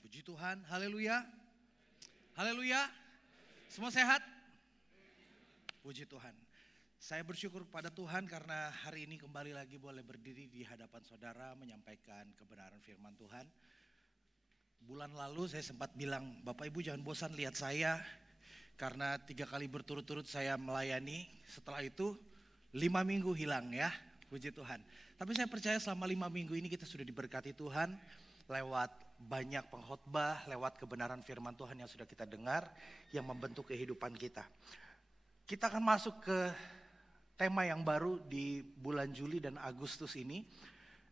Puji Tuhan, haleluya. Haleluya. Semua sehat? Puji Tuhan. Saya bersyukur kepada Tuhan karena hari ini kembali lagi boleh berdiri di hadapan saudara menyampaikan kebenaran firman Tuhan. Bulan lalu saya sempat bilang, Bapak Ibu jangan bosan lihat saya, karena 3 kali berturut-turut saya melayani. Setelah itu 5 minggu hilang ya, puji Tuhan. Tapi saya percaya selama 5 minggu ini kita sudah diberkati Tuhan lewat banyak pengkhotbah, lewat kebenaran firman Tuhan yang sudah kita dengar, yang membentuk kehidupan kita. Kita akan masuk ke tema yang baru di bulan Juli dan Agustus ini.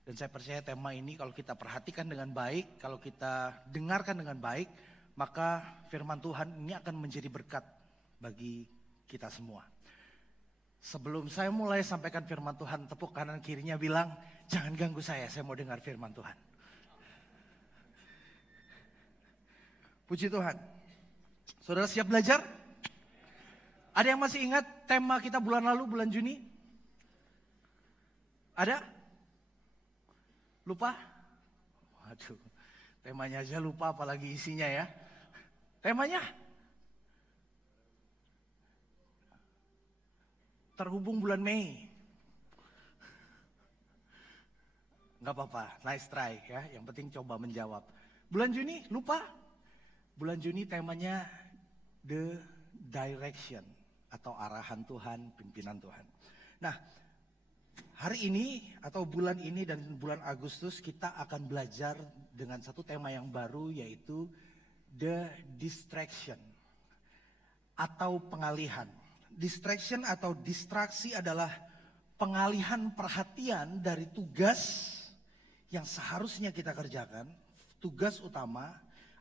Dan saya percaya tema ini kalau kita perhatikan dengan baik, kalau kita dengarkan dengan baik, maka firman Tuhan ini akan menjadi berkat bagi kita semua. Sebelum saya mulai sampaikan firman Tuhan, tepuk kanan kirinya bilang, jangan ganggu saya mau dengar firman Tuhan. Puji Tuhan. Saudara siap belajar? Ada yang masih ingat tema kita bulan lalu, bulan Juni? Ada? Lupa? Waduh, temanya aja lupa apalagi isinya ya. Temanya? Terhubung bulan Mei. Gak apa-apa, nice try ya. Yang penting coba menjawab. Bulan Juni, lupa? Bulan Juni temanya The Direction atau arahan Tuhan, pimpinan Tuhan. Nah, hari ini atau bulan ini dan bulan Agustus kita akan belajar dengan satu tema yang baru, yaitu The Distraction atau pengalihan. Distraction atau distraksi adalah pengalihan perhatian dari tugas yang seharusnya kita kerjakan, tugas utama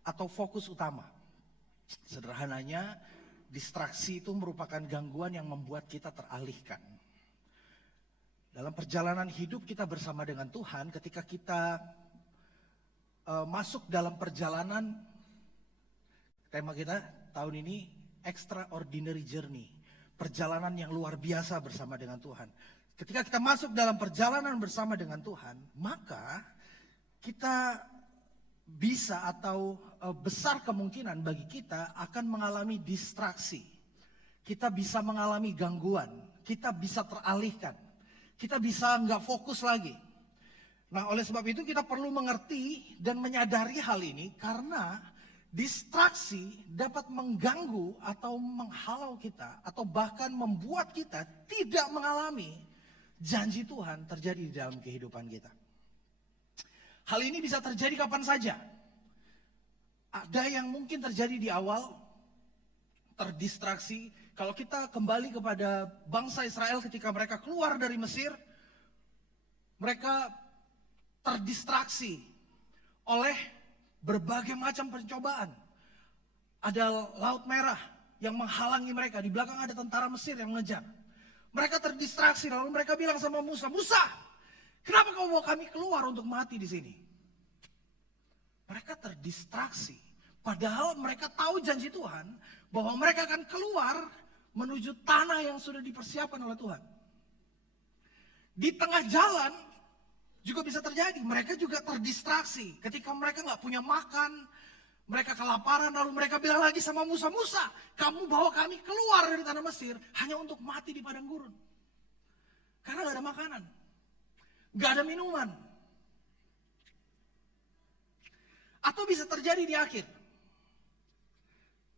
atau fokus utama. Sederhananya, distraksi itu merupakan gangguan yang membuat kita teralihkan. Dalam perjalanan hidup kita bersama dengan Tuhan, ketika kita masuk dalam perjalanan, tema kita tahun ini Extraordinary Journey, perjalanan yang luar biasa bersama dengan Tuhan. Ketika kita masuk dalam perjalanan bersama dengan Tuhan, maka kita bisa atau besar kemungkinan bagi kita akan mengalami distraksi. Kita bisa mengalami gangguan, kita bisa teralihkan, kita bisa nggak fokus lagi. Nah, oleh sebab itu kita perlu mengerti dan menyadari hal ini, karena distraksi dapat mengganggu atau menghalau kita, atau bahkan membuat kita tidak mengalami janji Tuhan terjadi di dalam kehidupan kita. Hal ini bisa terjadi kapan saja. Ada yang mungkin terjadi di awal, terdistraksi. Kalau kita kembali kepada bangsa Israel ketika mereka keluar dari Mesir, mereka terdistraksi oleh berbagai macam pencobaan. Ada Laut Merah yang menghalangi mereka, di belakang ada tentara Mesir yang mengejar. Mereka terdistraksi, lalu mereka bilang sama Musa, Musa, kenapa kau bawa kami keluar untuk mati di sini? Mereka terdistraksi. Padahal mereka tahu janji Tuhan bahwa mereka akan keluar menuju tanah yang sudah dipersiapkan oleh Tuhan. Di tengah jalan juga bisa terjadi. Mereka juga terdistraksi. Ketika mereka nggak punya makan, mereka kelaparan, lalu mereka bilang lagi sama Musa, Musa, kamu bawa kami keluar dari tanah Mesir hanya untuk mati di padang gurun. Karena nggak ada makanan, nggak ada minuman. Atau bisa terjadi di akhir.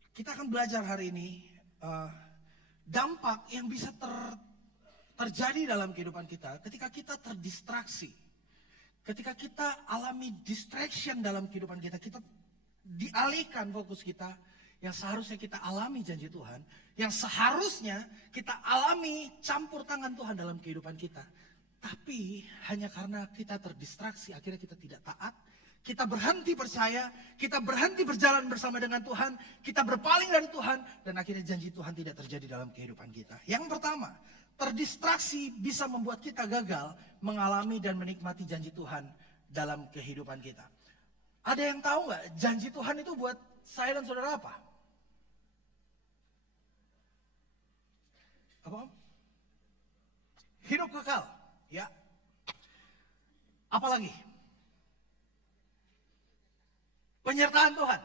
Kita akan belajar hari ini dampak yang bisa terjadi dalam kehidupan kita ketika kita terdistraksi. Ketika kita alami distraction dalam kehidupan kita, kita dialihkan fokus kita yang seharusnya kita alami janji Tuhan, yang seharusnya kita alami campur tangan Tuhan dalam kehidupan kita. Tapi hanya karena kita terdistraksi, akhirnya kita tidak taat. Kita berhenti percaya, kita berhenti berjalan bersama dengan Tuhan, kita berpaling dari Tuhan, dan akhirnya janji Tuhan tidak terjadi dalam kehidupan kita. Yang pertama, terdistraksi bisa membuat kita gagal mengalami dan menikmati janji Tuhan dalam kehidupan kita. Ada yang tahu nggak janji Tuhan itu buat saya dan saudara apa? Apa? Hidup kekal, ya. Apalagi? Penyertaan Tuhan.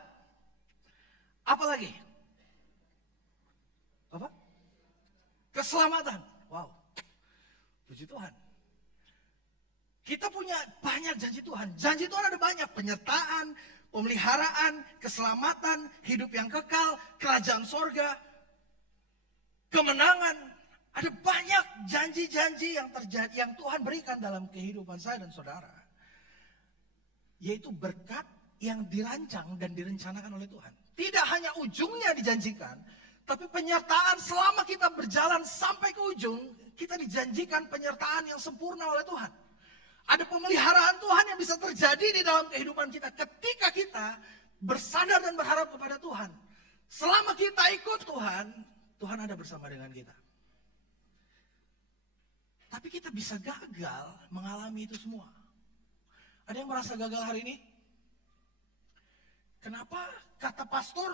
Apa lagi? Apa? Keselamatan. Wow. Puji Tuhan. Kita punya banyak janji Tuhan. Janji Tuhan ada banyak. Penyertaan, pemeliharaan, keselamatan, hidup yang kekal, kerajaan sorga, kemenangan. Ada banyak janji-janji yang terjadi, yang Tuhan berikan dalam kehidupan saya dan saudara. Yaitu berkat yang dirancang dan direncanakan oleh Tuhan. Tidak hanya ujungnya dijanjikan, tapi penyertaan selama kita berjalan sampai ke ujung, kita dijanjikan penyertaan yang sempurna oleh Tuhan. Ada pemeliharaan Tuhan yang bisa terjadi di dalam kehidupan kita ketika kita bersandar dan berharap kepada Tuhan. Selama kita ikut Tuhan, Tuhan ada bersama dengan kita. Tapi kita bisa gagal mengalami itu semua. Ada yang merasa gagal hari ini? Kenapa kata pastor,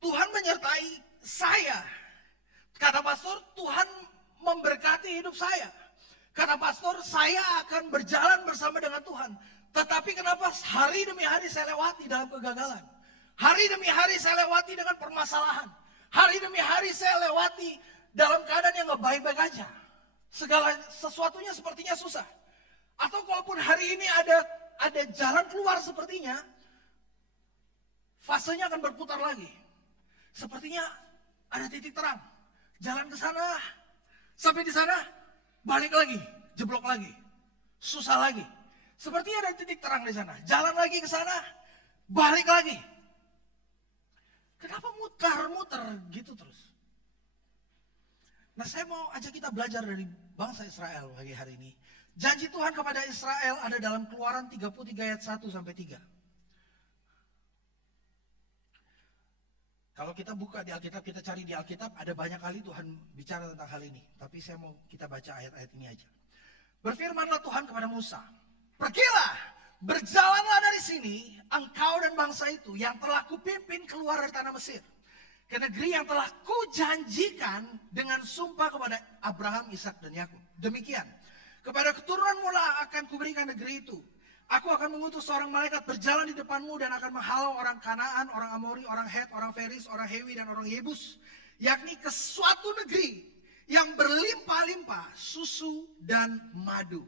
Tuhan menyertai saya? Kata pastor, Tuhan memberkati hidup saya. Kata pastor, saya akan berjalan bersama dengan Tuhan. Tetapi kenapa hari demi hari saya lewati dalam kegagalan? Hari demi hari saya lewati dengan permasalahan. Hari demi hari saya lewati dalam keadaan yang gak baik-baik aja. Segala sesuatunya sepertinya susah. Atau kalaupun hari ini ada jalan keluar sepertinya, fasenya akan berputar lagi. Sepertinya ada titik terang. Jalan ke sana, sampai di sana, balik lagi, jeblok lagi, susah lagi. Sepertinya ada titik terang di sana. Jalan lagi ke sana, balik lagi. Kenapa muter-muter gitu terus? Nah, saya mau ajak kita belajar dari bangsa Israel pagi hari ini. Janji Tuhan kepada Israel ada dalam Keluaran 33 ayat 1 sampai 3. Kalau kita buka di Alkitab, kita cari di Alkitab, ada banyak kali Tuhan bicara tentang hal ini. Tapi saya mau kita baca ayat-ayat ini aja. Berfirmanlah Tuhan kepada Musa, pergilah, berjalanlah dari sini, engkau dan bangsa itu yang telah kupimpin keluar dari tanah Mesir, ke negeri yang telah kujanjikan dengan sumpah kepada Abraham, Ishak dan Yakub. Demikian, kepada keturunanmu lah akan kuberikan negeri itu. Aku akan mengutus seorang malaikat berjalan di depanmu dan akan menghalau orang Kanaan, orang Amori, orang Het, orang Feris, orang Hewi, dan orang Yebus. Yakni ke suatu negeri yang berlimpah-limpah susu dan madu.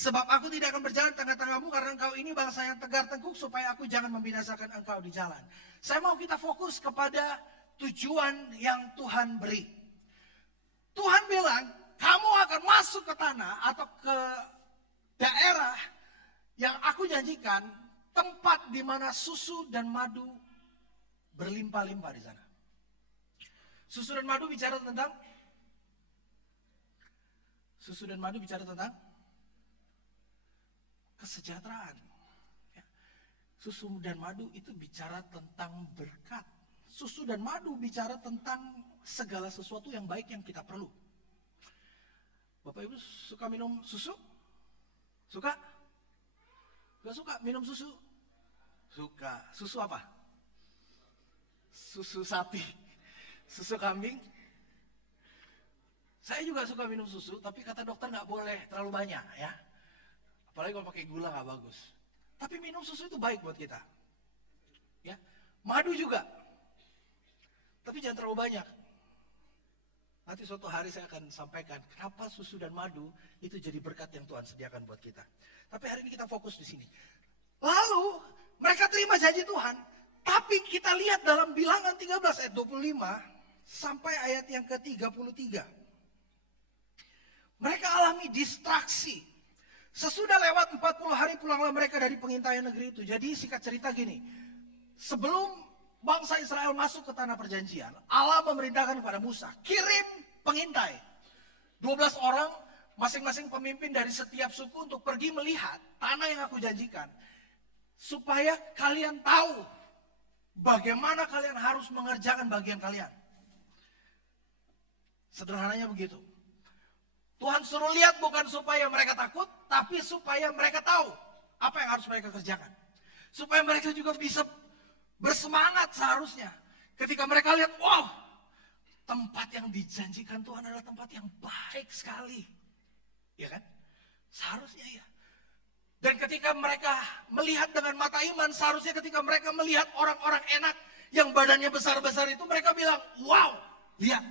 Sebab aku tidak akan berjalan di tengah-tengahmu karena engkau ini bangsa yang tegar tengkuk supaya aku jangan membinasakan engkau di jalan. Saya mau kita fokus kepada tujuan yang Tuhan beri. Tuhan bilang, kamu akan masuk ke tanah atau ke daerah yang aku janjikan, tempat di mana susu dan madu berlimpah-limpah di sana. Susu dan madu bicara tentang kesejahteraan. Susu dan madu itu bicara tentang berkat. Susu dan madu bicara tentang segala sesuatu yang baik yang kita perlu. Bapak Ibu suka minum susu? Suka? Gak suka minum susu? Suka. Susu apa? Susu sapi, susu kambing. Saya juga suka minum susu, tapi kata dokter gak boleh terlalu banyak ya. Apalagi kalau pakai gula gak bagus. Tapi minum susu itu baik buat kita. Ya, madu juga. Tapi jangan terlalu banyak. Nanti suatu hari saya akan sampaikan kenapa susu dan madu itu jadi berkat yang Tuhan sediakan buat kita. Tapi hari ini kita fokus di sini. Lalu mereka terima janji Tuhan, tapi kita lihat dalam Bilangan 13 ayat 25 sampai ayat yang ke-33. Mereka alami distraksi. Sesudah lewat 40 hari pulanglah mereka dari pengintaian negeri itu. Jadi singkat cerita gini, sebelum bangsa Israel masuk ke tanah perjanjian, Allah memerintahkan kepada Musa, kirim pengintai. 12 orang, masing-masing pemimpin dari setiap suku untuk pergi melihat tanah yang aku janjikan. Supaya kalian tahu bagaimana kalian harus mengerjakan bagian kalian. Sederhananya begitu. Tuhan suruh lihat bukan supaya mereka takut, tapi supaya mereka tahu apa yang harus mereka kerjakan. Supaya mereka juga bisa bersemangat seharusnya. Ketika mereka lihat, wow, tempat yang dijanjikan Tuhan adalah tempat yang baik sekali. Ya kan? Seharusnya ya. Dan ketika mereka melihat dengan mata iman, seharusnya ketika mereka melihat orang-orang enak yang badannya besar-besar itu, mereka bilang, wow, lihat,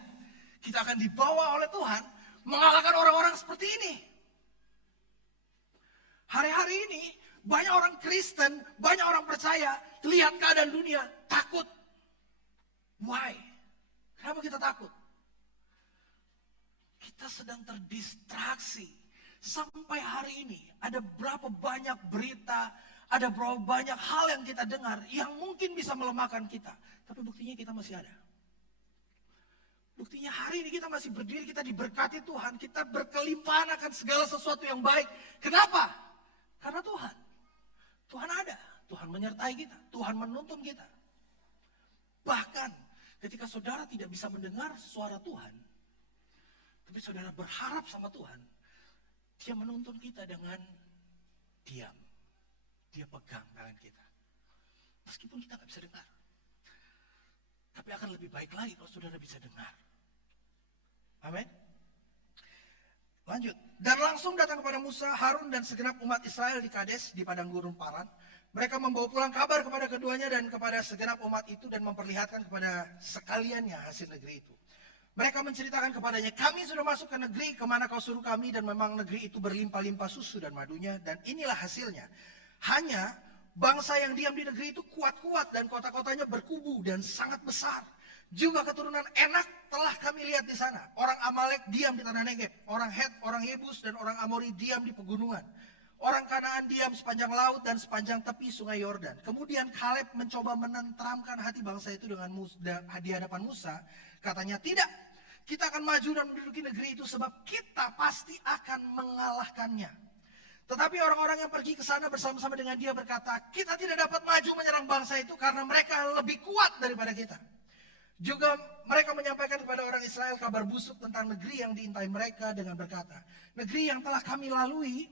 kita akan dibawa oleh Tuhan mengalahkan orang-orang seperti ini. Hari-hari ini, banyak orang Kristen, banyak orang percaya, lihat keadaan dunia, takut. Why? Kenapa kita takut? Kita sedang terdistraksi. Sampai hari ini ada berapa banyak berita, ada berapa banyak hal yang kita dengar yang mungkin bisa melemahkan kita. Tapi buktinya kita masih ada. Buktinya hari ini kita masih berdiri, kita diberkati Tuhan, kita berkelimpahan akan segala sesuatu yang baik. Kenapa? Karena Tuhan. Tuhan ada, Tuhan menyertai kita, Tuhan menuntun kita. Bahkan ketika saudara tidak bisa mendengar suara Tuhan, tapi saudara berharap sama Tuhan, Dia menuntun kita dengan diam. Dia pegang tangan kita. Meskipun kita nggak bisa dengar. Tapi akan lebih baik lagi kalau saudara bisa dengar. Amin. Lanjut. Dan langsung datang kepada Musa, Harun dan segenap umat Israel di Kades, di padang gurun Paran. Mereka membawa pulang kabar kepada keduanya dan kepada segenap umat itu dan memperlihatkan kepada sekaliannya hasil negeri itu. Mereka menceritakan kepadanya, kami sudah masuk ke negeri kemana kau suruh kami dan memang negeri itu berlimpah-limpah susu dan madunya dan inilah hasilnya. Hanya bangsa yang diam di negeri itu kuat-kuat dan kota-kotanya berkubu dan sangat besar. Juga keturunan Enak telah kami lihat di sana. Orang Amalek diam di tanah Negeb, orang Het, orang Yebus dan orang Amori diam di pegunungan. Orang Kanaan diam sepanjang laut dan sepanjang tepi sungai Yordan. Kemudian Kaleb mencoba menenteramkan hati bangsa itu dengan di hadapan Musa. Katanya, tidak, kita akan maju dan menduduki negeri itu sebab kita pasti akan mengalahkannya. Tetapi orang-orang yang pergi ke sana bersama-sama dengan dia berkata, kita tidak dapat maju menyerang bangsa itu karena mereka lebih kuat daripada kita. Juga mereka menyampaikan kepada orang Israel kabar busuk tentang negeri yang diintai mereka dengan berkata, negeri yang telah kami lalui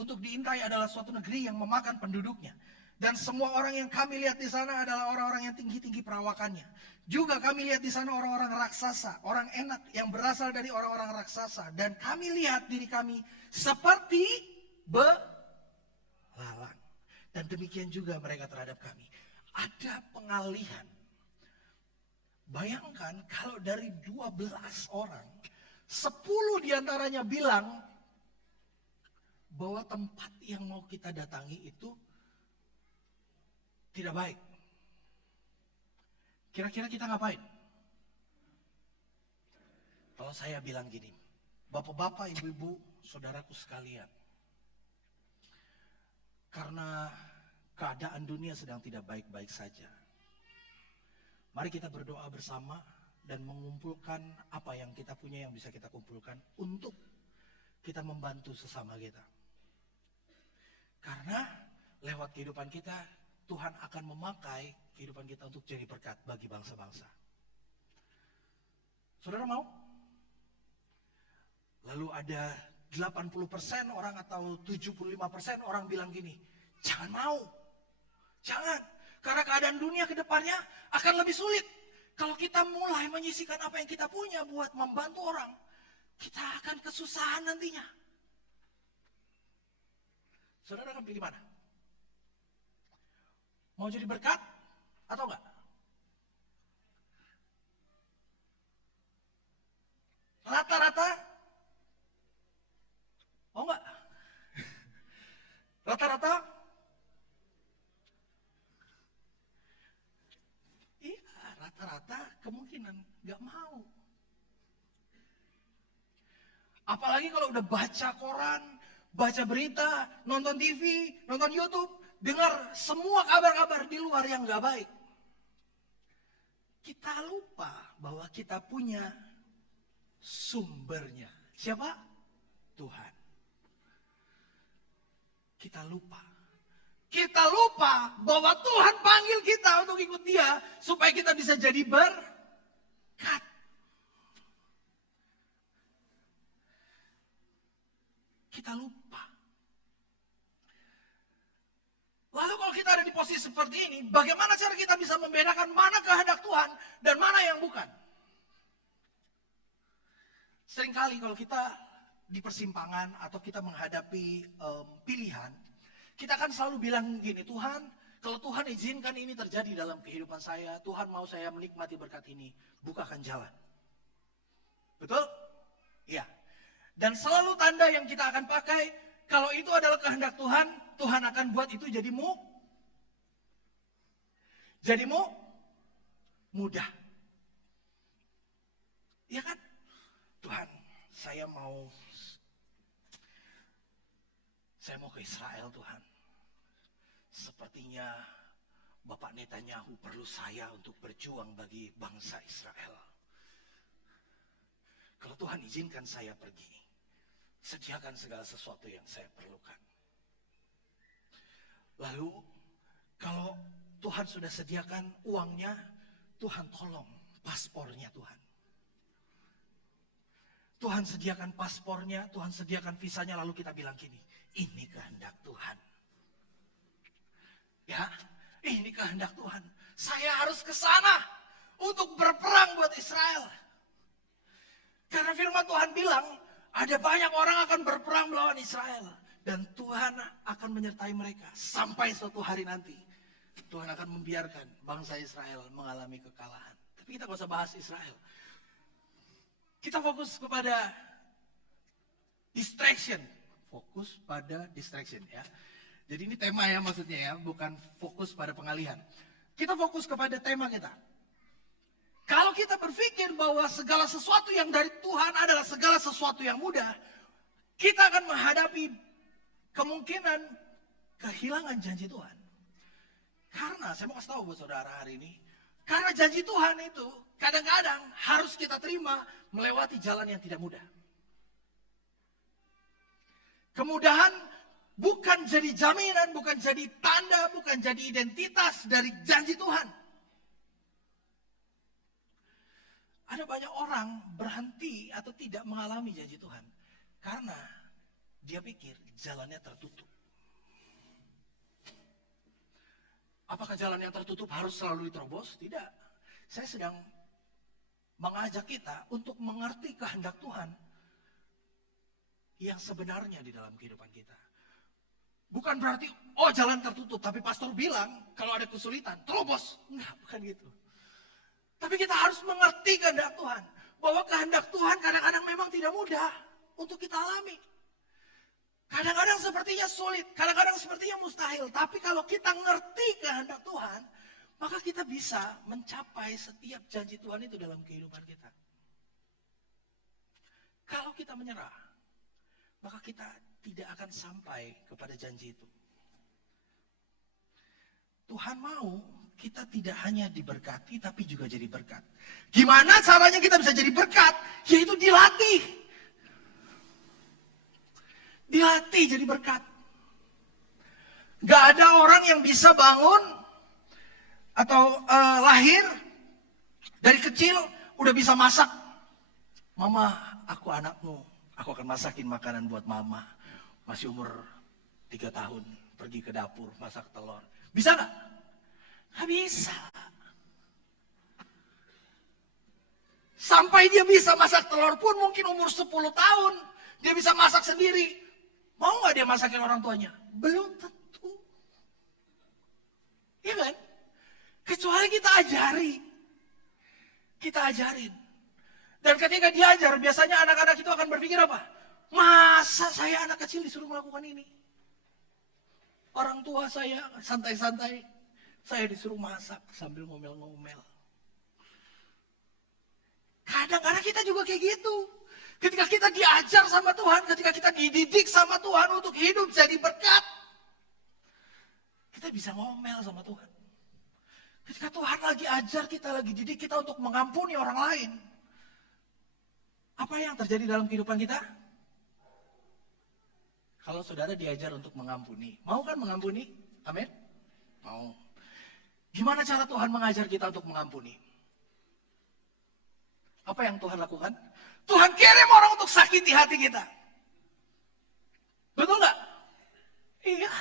untuk diintai adalah suatu negeri yang memakan penduduknya. Dan semua orang yang kami lihat di sana adalah orang-orang yang tinggi-tinggi perawakannya. Juga kami lihat di sana orang-orang raksasa, orang Enak yang berasal dari orang-orang raksasa. Dan kami lihat diri kami seperti belalang. Dan demikian juga mereka terhadap kami. Ada pengalihan. Bayangkan kalau dari 12 orang, 10 diantaranya bilang bahwa tempat yang mau kita datangi itu tidak baik. Kira-kira kita ngapain? Kalau saya bilang gini, bapak-bapak, ibu-ibu, saudaraku sekalian, karena keadaan dunia sedang tidak baik-baik saja, mari kita berdoa bersama dan mengumpulkan apa yang kita punya yang bisa kita kumpulkan untuk kita membantu sesama kita. Karena lewat kehidupan kita, Tuhan akan memakai kehidupan kita untuk jadi berkat bagi bangsa-bangsa. Saudara mau? Lalu ada 80% orang atau 75% orang bilang gini, jangan mau, jangan. Karena keadaan dunia ke depannya akan lebih sulit. Kalau kita mulai menyisihkan apa yang kita punya buat membantu orang, kita akan kesusahan nantinya. Saudara akan pilih mana? Mau jadi berkat atau enggak? Rata-rata? Oh enggak? Rata-rata? Iya, rata-rata kemungkinan enggak mau. Apalagi kalau udah baca koran, baca berita, nonton TV, nonton YouTube, dengar semua kabar-kabar di luar yang gak baik. Kita lupa bahwa kita punya sumbernya. Siapa? Tuhan. Kita lupa. Kita lupa bahwa Tuhan panggil kita untuk ikut Dia supaya kita bisa jadi berkat. Kita lupa. Lalu kalau kita ada di posisi seperti ini, bagaimana cara kita bisa membedakan mana kehendak Tuhan dan mana yang bukan? Seringkali kalau kita di persimpangan atau kita menghadapi pilihan, kita akan selalu bilang gini, Tuhan, kalau Tuhan izinkan ini terjadi dalam kehidupan saya, Tuhan mau saya menikmati berkat ini, bukakan jalan. Betul? Iya. Dan selalu tanda yang kita akan pakai, kalau itu adalah kehendak Tuhan, Tuhan akan buat itu jadi mudah. Ya kan? Tuhan, saya mau ke Israel, Tuhan. Sepertinya Bapak Netanyahu perlu saya untuk berjuang bagi bangsa Israel. Kalau Tuhan izinkan saya pergi, sediakan segala sesuatu yang saya perlukan. Lalu, kalau Tuhan sudah sediakan uangnya, Tuhan tolong paspornya Tuhan. Tuhan sediakan paspornya, Tuhan sediakan visanya, lalu kita bilang gini, ini kehendak Tuhan. Ya, ini kehendak Tuhan. Saya harus ke sana untuk berperang buat Israel. Karena firman Tuhan bilang, ada banyak orang akan berperang melawan Israel. Dan Tuhan akan menyertai mereka sampai suatu hari nanti. Tuhan akan membiarkan bangsa Israel mengalami kekalahan. Tapi kita gak usah bahas Israel. Kita fokus kepada distraction. Fokus pada distraction ya. Jadi ini tema ya maksudnya ya, bukan fokus pada pengalihan. Kita fokus kepada tema kita. Kalau kita berpikir bahwa segala sesuatu yang dari Tuhan adalah segala sesuatu yang mudah, kita akan menghadapi kemungkinan kehilangan janji Tuhan. Karena saya mau kasih tahu buat saudara hari ini, karena janji Tuhan itu kadang-kadang harus kita terima melewati jalan yang tidak mudah. Kemudahan bukan jadi jaminan, bukan jadi tanda, bukan jadi identitas dari janji Tuhan. Ada banyak orang berhenti atau tidak mengalami janji Tuhan karena dia pikir jalannya tertutup. Apakah jalan yang tertutup harus selalu diterobos? Tidak. Saya sedang mengajak kita untuk mengerti kehendak Tuhan yang sebenarnya di dalam kehidupan kita. Bukan berarti, oh jalan tertutup, tapi pastor bilang kalau ada kesulitan, terobos. Enggak, bukan gitu. Tapi kita harus mengerti kehendak Tuhan. Bahwa kehendak Tuhan kadang-kadang memang tidak mudah untuk kita alami. Kadang-kadang sepertinya sulit, kadang-kadang sepertinya mustahil. Tapi kalau kita ngerti kehendak Tuhan, maka kita bisa mencapai setiap janji Tuhan itu dalam kehidupan kita. Kalau kita menyerah, maka kita tidak akan sampai kepada janji itu. Tuhan mau kita tidak hanya diberkati, tapi juga jadi berkat. Gimana caranya kita bisa jadi berkat? Yaitu dilatih. Dilatih jadi berkat. Gak ada orang yang bisa bangun atau lahir dari kecil udah bisa masak. Mama, aku anakmu, aku akan masakin makanan buat mama. Masih umur 3 tahun, pergi ke dapur, masak telur. Bisa gak? Gak bisa. Sampai dia bisa masak telur pun mungkin umur 10 tahun. Dia bisa masak sendiri. Mau gak dia masakin orang tuanya? Belum tentu. Iya kan? Kecuali kita ajari. Kita ajarin. Dan ketika diajar, biasanya anak-anak itu akan berpikir apa? Masa saya anak kecil disuruh melakukan ini? Orang tua saya santai-santai, saya disuruh masak sambil ngomel-ngomel. Kadang-kadang kita juga kayak gitu. Ketika kita diajar sama Tuhan, ketika kita dididik sama Tuhan untuk hidup jadi berkat, kita bisa ngomel sama Tuhan. Ketika Tuhan lagi ajar kita, lagi didik kita untuk mengampuni orang lain, apa yang terjadi dalam kehidupan kita? Kalau saudara diajar untuk mengampuni, mau kan mengampuni? Amin? Mau. Gimana cara Tuhan mengajar kita untuk mengampuni? Apa yang Tuhan lakukan? Tuhan kirim orang untuk sakiti hati kita. Betul nggak? Iya.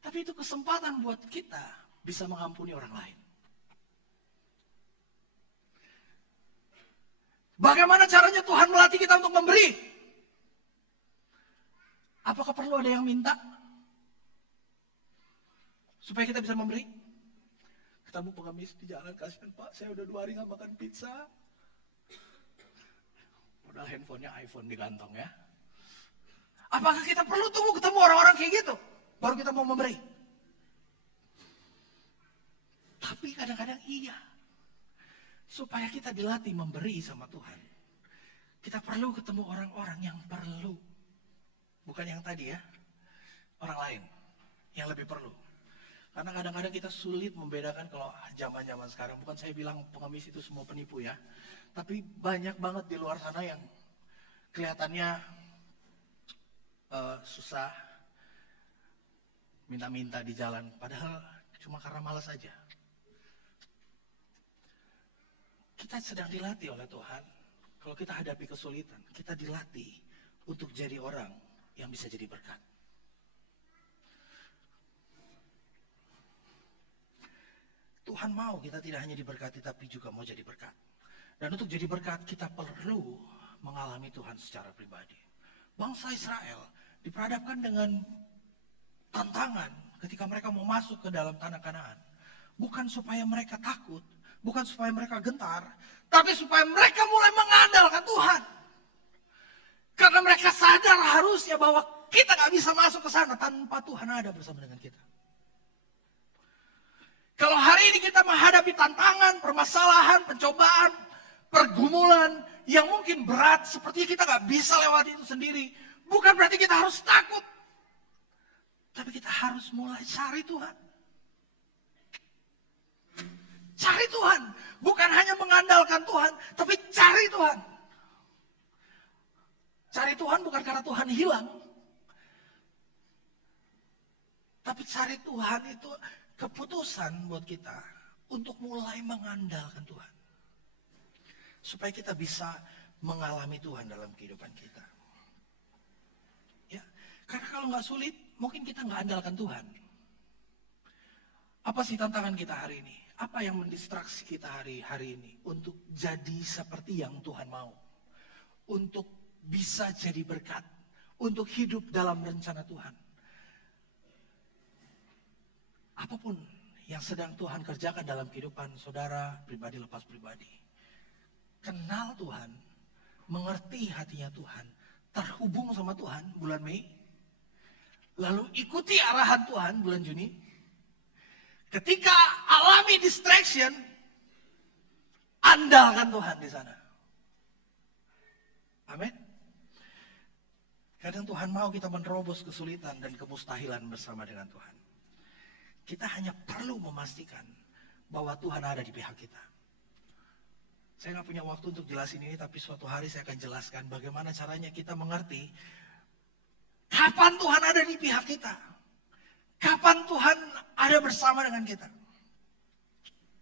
Tapi itu kesempatan buat kita bisa mengampuni orang lain. Bagaimana caranya Tuhan melatih kita untuk memberi? Apakah perlu ada yang minta? Supaya kita bisa memberi? Ketemu pengemis di jalan, kasihan Pak, saya udah 2 hari gak makan pizza. Padahal handphonenya iPhone di kantong ya. Apakah kita perlu tunggu ketemu orang-orang kayak gitu? Baru kita mau memberi? Tapi kadang-kadang iya. Supaya kita dilatih memberi sama Tuhan, kita perlu ketemu orang-orang yang perlu. Bukan yang tadi ya, orang lain yang lebih perlu. Karena kadang-kadang kita sulit membedakan kalau zaman-zaman sekarang. Bukan saya bilang pengemis itu semua penipu ya. Tapi banyak banget di luar sana yang kelihatannya susah, minta-minta di jalan. Padahal cuma karena malas aja. Kita sedang dilatih oleh Tuhan. Kalau kita hadapi kesulitan, kita dilatih untuk jadi orang yang bisa jadi berkat. Tuhan mau kita tidak hanya diberkati, tapi juga mau jadi berkat. Dan untuk jadi berkat, kita perlu mengalami Tuhan secara pribadi. Bangsa Israel diperhadapkan dengan tantangan ketika mereka mau masuk ke dalam tanah Kanaan. Bukan supaya mereka takut, bukan supaya mereka gentar, tapi supaya mereka mulai mengandalkan Tuhan. Karena mereka sadar harusnya bahwa kita gak bisa masuk ke sana tanpa Tuhan ada bersama dengan kita. Kalau hari ini kita menghadapi tantangan, permasalahan, pencobaan, pergumulan yang mungkin berat, seperti kita gak bisa lewati itu sendiri, bukan berarti kita harus takut. Tapi kita harus mulai cari Tuhan. Cari Tuhan, bukan hanya mengandalkan Tuhan, tapi cari Tuhan. Cari Tuhan bukan karena Tuhan hilang. Tapi cari Tuhan itu keputusan buat kita untuk mulai mengandalkan Tuhan. Supaya kita bisa mengalami Tuhan dalam kehidupan kita. Ya, karena kalau nggak sulit, mungkin kita nggak andalkan Tuhan. Apa sih tantangan kita hari ini? Apa yang mendistraksi kita hari ini untuk jadi seperti yang Tuhan mau? Untuk bisa jadi berkat, untuk hidup dalam rencana Tuhan. Apapun yang sedang Tuhan kerjakan dalam kehidupan saudara, pribadi lepas pribadi. Kenal Tuhan, mengerti hatinya Tuhan, terhubung sama Tuhan bulan Mei, lalu ikuti arahan Tuhan bulan Juni. Ketika alami distraction, andalkan Tuhan di sana. Amin. Kadang Tuhan mau kita menerobos kesulitan dan kemustahilan bersama dengan Tuhan. Kita hanya perlu memastikan bahwa Tuhan ada di pihak kita. Saya nggak punya waktu untuk jelasin ini, tapi suatu hari saya akan jelaskan bagaimana caranya kita mengerti kapan Tuhan ada di pihak kita. Kapan Tuhan ada bersama dengan kita.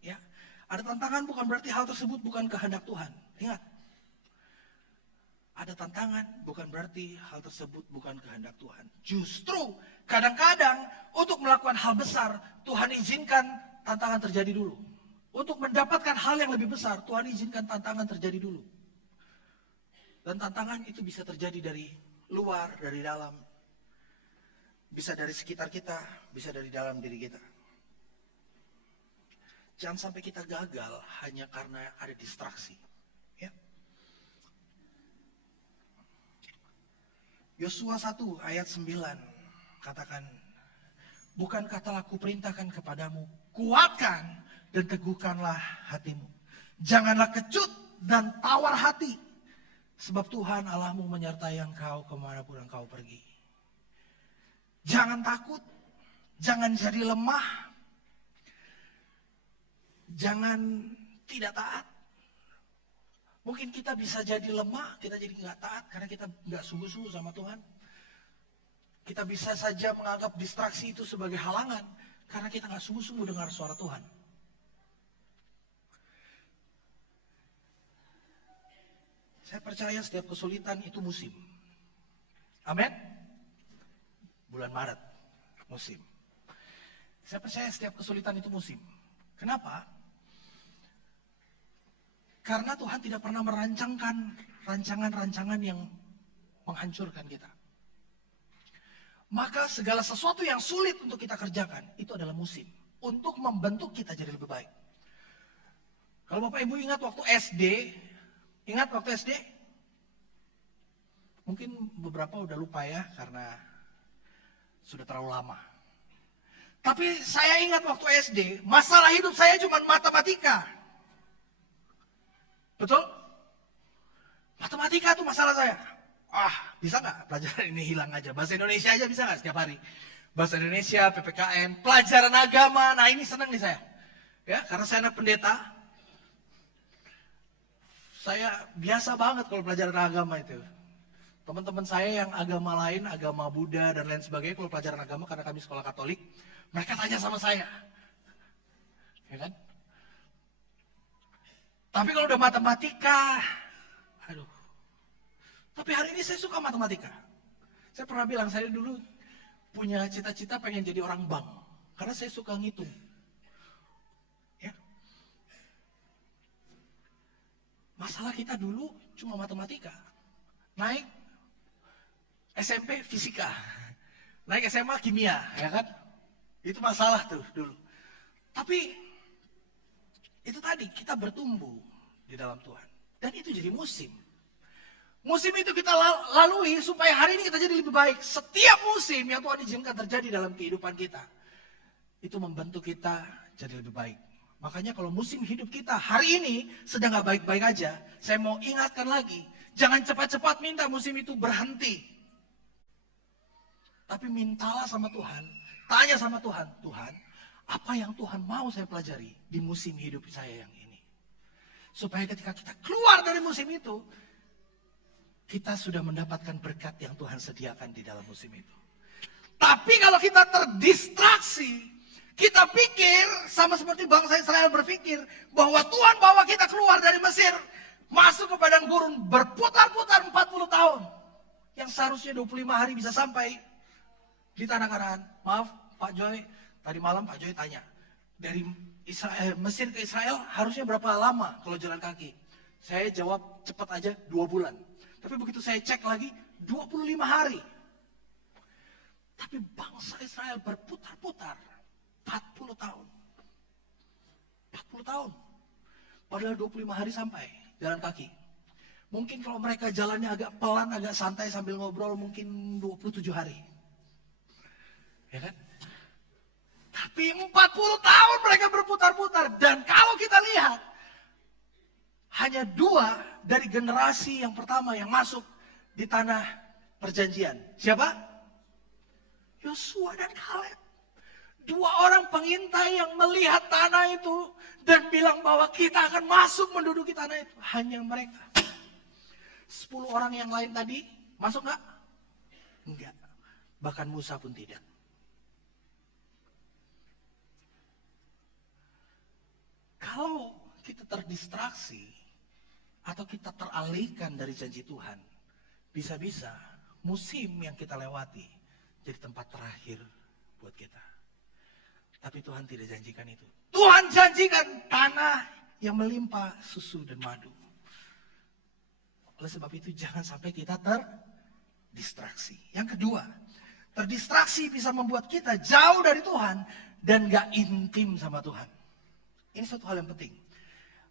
Ya, ada tantangan bukan berarti hal tersebut bukan kehendak Tuhan. Ingat, ada tantangan bukan berarti hal tersebut bukan kehendak Tuhan. Justru kadang-kadang untuk melakukan hal besar, Tuhan izinkan tantangan terjadi dulu. Untuk mendapatkan hal yang lebih besar, Tuhan izinkan tantangan terjadi dulu. Dan tantangan itu bisa terjadi dari luar, dari dalam. Bisa dari sekitar kita, bisa dari dalam diri kita. Jangan sampai kita gagal hanya karena ada distraksi. Ya. Yosua 1 ayat 9 katakan, bukankah telah kuperintahkan kepadamu, kuatkan dan teguhkanlah hatimu. Janganlah kecut dan tawar hati, sebab Tuhan Allahmu menyertai engkau kemanapun engkau pergi. Jangan takut, jangan jadi lemah, jangan tidak taat. Mungkin kita bisa jadi lemah, kita jadi nggak taat karena kita nggak sungguh-sungguh sama Tuhan. Kita bisa saja menganggap distraksi itu sebagai halangan karena kita nggak sungguh-sungguh dengar suara Tuhan. Saya percaya setiap kesulitan itu musim. Amin. Bulan Maret, musim. Saya percaya setiap kesulitan itu musim. Kenapa? Karena Tuhan tidak pernah merancangkan rancangan-rancangan yang menghancurkan kita. maka segala sesuatu yang sulit untuk kita kerjakan, itu adalah musim. Untuk membentuk kita jadi lebih baik. Kalau Bapak Ibu ingat waktu SD, mungkin beberapa udah lupa ya, karena sudah terlalu lama. Tapi saya ingat waktu SD, masalah hidup saya cuma matematika. Betul? Matematika itu masalah saya. Bisa nggak pelajaran ini hilang aja? Bahasa Indonesia aja bisa nggak setiap hari? Bahasa Indonesia, PPKN, pelajaran agama. Nah ini senang nih saya. Ya, karena saya anak pendeta. Saya biasa banget kalau pelajaran agama itu. Teman-teman saya yang agama lain, agama Buddha dan lain sebagainya, kalau pelajaran agama karena kami sekolah Katolik, mereka tanya sama saya. Ya kan? Tapi kalau udah matematika, aduh. Tapi hari ini saya suka matematika. Saya pernah bilang, saya dulu punya cita-cita pengen jadi orang bank. Karena saya suka ngitung. Ya. Masalah kita dulu cuma matematika. Naik SMP fisika. Naik SMA kimia, ya kan? Itu masalah tuh dulu. Tapi itu tadi, kita bertumbuh di dalam Tuhan. Dan itu jadi musim. Musim itu kita lalui supaya hari ini kita jadi lebih baik. Setiap musim yang Tuhan izinkan terjadi dalam kehidupan kita, itu membantu kita jadi lebih baik. Makanya kalau musim hidup kita hari ini sedang gak baik-baik aja, saya mau ingatkan lagi, jangan cepat-cepat minta musim itu berhenti. Tapi mintalah sama Tuhan, tanya sama Tuhan, Tuhan, apa yang Tuhan mau saya pelajari di musim hidup saya yang ini? Supaya ketika kita keluar dari musim itu, kita sudah mendapatkan berkat yang Tuhan sediakan di dalam musim itu. Tapi kalau kita terdistraksi, kita pikir sama seperti bangsa Israel berpikir bahwa Tuhan bawa kita keluar dari Mesir, masuk ke padang gurun, berputar-putar 40 tahun. Yang seharusnya 25 hari bisa sampai di tanah Kanaan. Maaf Pak Joy, tadi malam Pak Joy tanya, dari Mesir ke Israel harusnya berapa lama kalau jalan kaki? Saya jawab cepat aja 2 bulan. Tapi begitu saya cek lagi, 25 hari. Tapi bangsa Israel berputar-putar 40 tahun. 40 tahun. Padahal 25 hari sampai jalan kaki. Mungkin kalau mereka jalannya agak pelan, agak santai sambil ngobrol, mungkin 27 hari. Ya kan? Tapi 40 tahun mereka berputar-putar. Dan kalau kita lihat, hanya 2 dari generasi yang pertama yang masuk di tanah perjanjian. Siapa? Yosua dan Kaleb. 2 orang pengintai yang melihat tanah itu dan bilang bahwa kita akan masuk menduduki tanah itu. Hanya mereka. 10 orang yang lain tadi masuk nggak? Enggak. Bahkan Musa pun tidak. Kalau kita terdistraksi atau kita teralihkan dari janji Tuhan, bisa-bisa musim yang kita lewati jadi tempat terakhir buat kita. Tapi Tuhan tidak janjikan itu. Tuhan janjikan tanah yang melimpah susu dan madu. Oleh sebab itu jangan sampai kita terdistraksi. Yang kedua, terdistraksi bisa membuat kita jauh dari Tuhan dan gak intim sama Tuhan. Ini suatu hal yang penting.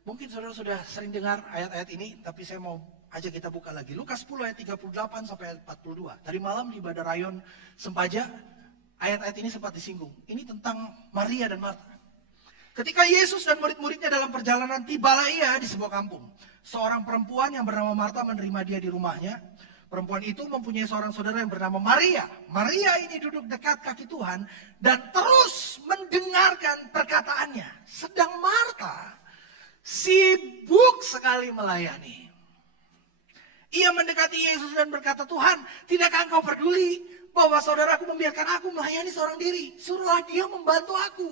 Mungkin saudara sudah sering dengar ayat-ayat ini, tapi saya mau aja kita buka lagi. Lukas 10 ayat 38 sampai ayat 42. Tadi malam di ibadah rayon Sempaja, ayat-ayat ini sempat disinggung. Ini tentang Maria dan Marta. Ketika Yesus dan murid-muridnya dalam perjalanan, tibalah ia di sebuah kampung. Seorang perempuan yang bernama Marta menerima dia di rumahnya. Perempuan itu mempunyai seorang saudara yang bernama Maria. Maria ini duduk dekat kaki Tuhan dan terus mendengarkan perkataannya. Sedang Marta sibuk sekali melayani. Ia mendekati Yesus dan berkata, Tuhan, tidakkah engkau peduli bahwa saudaraku membiarkan aku melayani seorang diri? Suruhlah dia membantu aku.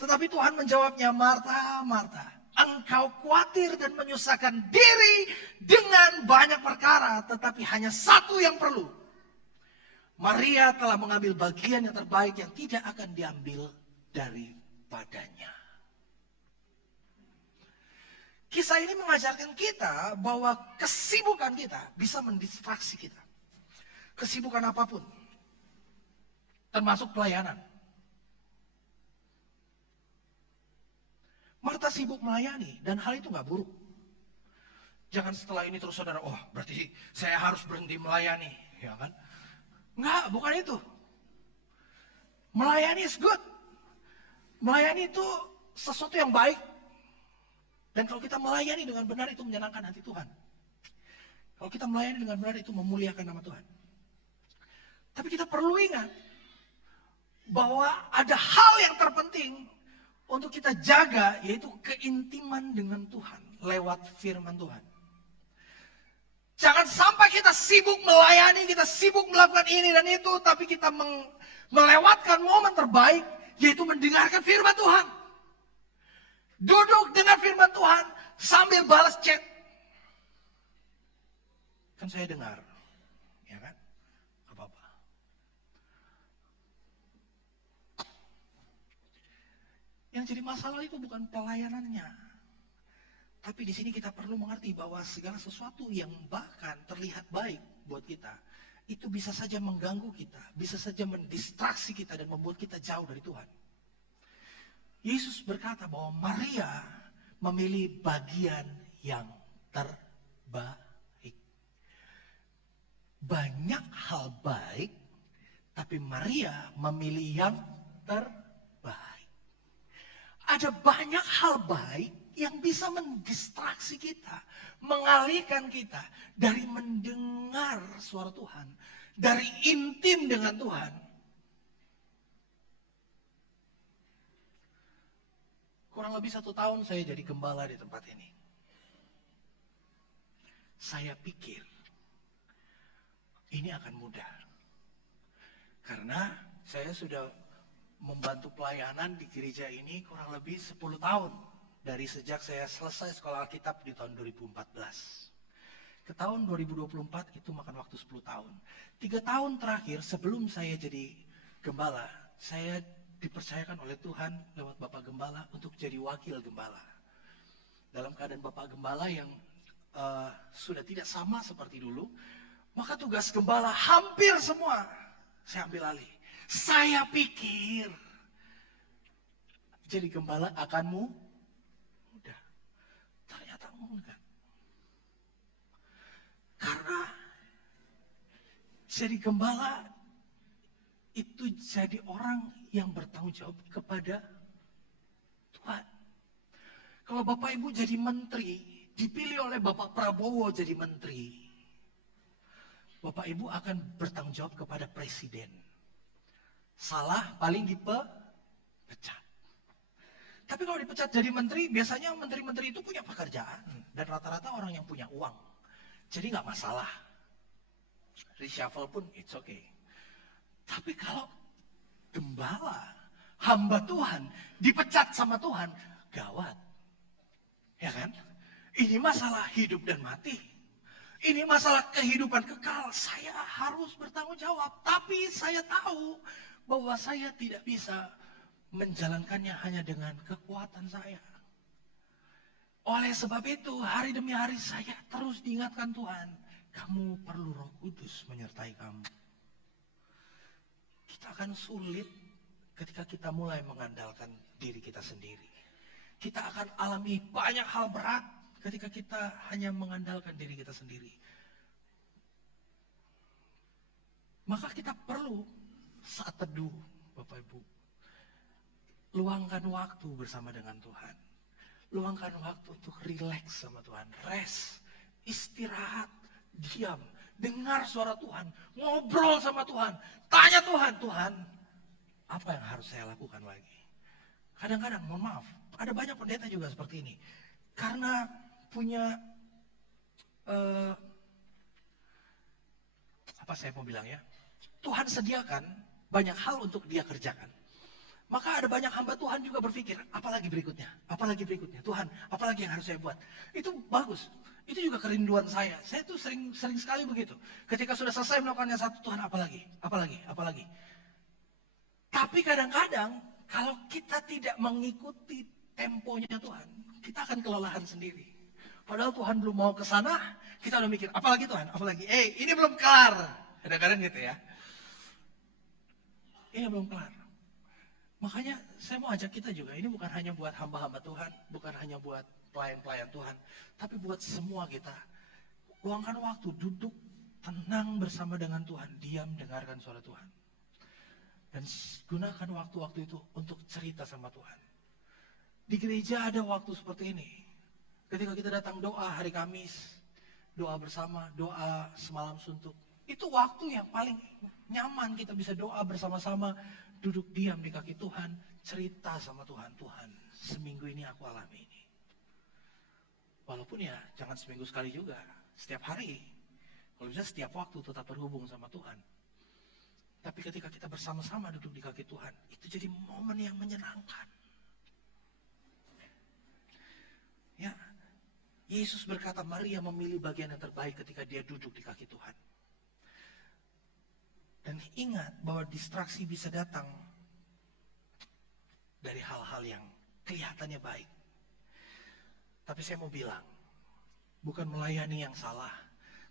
Tetapi Tuhan menjawabnya, Marta, Marta, engkau khawatir dan menyusahkan diri dengan banyak perkara, tetapi hanya satu yang perlu. Maria telah mengambil bagian yang terbaik yang tidak akan diambil daripadanya. Kisah ini mengajarkan kita bahwa kesibukan kita bisa mendistraksi kita. Kesibukan apapun. termasuk pelayanan. Marta sibuk melayani dan hal itu nggak buruk. Jangan setelah ini terus saudara, oh berarti saya harus berhenti melayani, ya kan? Enggak, bukan itu. Melayani is good. Melayani itu sesuatu yang baik. Dan kalau kita melayani dengan benar itu menyenangkan hati Tuhan. Kalau kita melayani dengan benar itu memuliakan nama Tuhan. Tapi kita perlu ingat bahwa ada hal yang terpenting untuk kita jaga, yaitu keintiman dengan Tuhan lewat firman Tuhan. Jangan sampai kita sibuk melayani, kita sibuk melakukan ini dan itu, tapi kita melewatkan momen terbaik, yaitu mendengarkan firman Tuhan. Duduk dengan firman Tuhan sambil balas chat. Kan saya dengar, ya kan? Apa-apa. Yang jadi masalah itu bukan pelayanannya. Tapi di sini kita perlu mengerti bahwa segala sesuatu yang bahkan terlihat baik buat kita, itu bisa saja mengganggu kita, bisa saja mendistraksi kita dan membuat kita jauh dari Tuhan. Yesus berkata bahwa Maria memilih bagian yang terbaik. Banyak hal baik, tapi Maria memilih yang terbaik. Ada banyak hal baik yang bisa mendistraksi kita, mengalihkan kita dari mendengar suara Tuhan, dari intim dengan Tuhan. Kurang lebih 1 tahun saya jadi gembala di tempat ini. Saya pikir ini akan mudah. Karena saya sudah membantu pelayanan di gereja ini kurang lebih 10 tahun. Dari sejak saya selesai sekolah Alkitab di tahun 2014. Ke tahun 2024 itu makan waktu 10 tahun. 3 tahun terakhir sebelum saya jadi gembala, saya dipercayakan oleh Tuhan lewat Bapak Gembala untuk jadi wakil gembala. Dalam keadaan Bapak Gembala yang sudah tidak sama seperti dulu, maka tugas gembala hampir semua saya ambil alih. Saya pikir jadi gembala akan mudah. Ternyata enggak. Karena jadi gembala itu jadi orang yang bertanggung jawab kepada Tuhan. Kalau Bapak Ibu jadi menteri, dipilih oleh Bapak Prabowo jadi menteri, Bapak Ibu akan bertanggung jawab kepada presiden. Salah paling dipecat. Tapi kalau dipecat jadi menteri, biasanya menteri-menteri itu punya pekerjaan. Dan rata-rata orang yang punya uang. Jadi nggak masalah. Reshuffle pun it's okay. Tapi kalau gembala, hamba Tuhan, dipecat sama Tuhan, gawat. Ya kan? Ini masalah hidup dan mati. Ini masalah kehidupan kekal. Saya harus bertanggung jawab. Tapi saya tahu bahwa saya tidak bisa menjalankannya hanya dengan kekuatan saya. Oleh sebab itu, hari demi hari saya terus diingatkan Tuhan, kamu perlu Roh Kudus menyertai kamu. Kita akan sulit ketika kita mulai mengandalkan diri kita sendiri. Kita akan alami banyak hal berat ketika kita hanya mengandalkan diri kita sendiri. Maka kita perlu saat teduh, Bapak Ibu, luangkan waktu bersama dengan Tuhan. Luangkan waktu untuk rileks sama Tuhan. Rest, istirahat, diam, dengar suara Tuhan, ngobrol sama Tuhan, tanya Tuhan, Tuhan, apa yang harus saya lakukan lagi? Kadang-kadang, mohon maaf, ada banyak pendeta juga seperti ini. Karena punya, apa saya mau bilang ya, Tuhan sediakan banyak hal untuk dia kerjakan. Maka ada banyak hamba Tuhan juga berpikir, apalagi berikutnya, apalagi berikutnya. Tuhan, apalagi yang harus saya buat? Itu bagus. Itu juga kerinduan saya. Saya tuh sering sekali begitu. Ketika sudah selesai melakukan yang satu, Tuhan apalagi, apalagi, apalagi. Tapi kadang-kadang kalau kita tidak mengikuti temponya Tuhan, kita akan kelelahan sendiri. Padahal Tuhan belum mau ke sana, kita udah mikir, apalagi Tuhan, apalagi. Ini belum kelar. Kadang-kadang gitu ya. Ini belum kelar. Makanya saya mau ajak kita juga, ini bukan hanya buat hamba-hamba Tuhan, bukan hanya buat pelayan-pelayan Tuhan, tapi buat semua kita. Luangkan waktu, duduk tenang bersama dengan Tuhan, diam dengarkan suara Tuhan. Dan gunakan waktu-waktu itu untuk cerita sama Tuhan. Di gereja ada waktu seperti ini. Ketika kita datang doa hari Kamis, doa bersama, doa semalam suntuk. Itu waktu yang paling nyaman kita bisa doa bersama-sama, duduk diam di kaki Tuhan, cerita sama Tuhan. Tuhan, seminggu ini aku alami ini. Walaupun ya jangan seminggu sekali juga, setiap hari. Kalau bisa setiap waktu tetap berhubung sama Tuhan. Tapi ketika kita bersama-sama duduk di kaki Tuhan, itu jadi momen yang menyenangkan. Ya, Yesus berkata Maria memilih bagian yang terbaik ketika dia duduk di kaki Tuhan. Dan ingat bahwa distraksi bisa datang dari hal-hal yang kelihatannya baik. Tapi saya mau bilang, bukan melayani yang salah,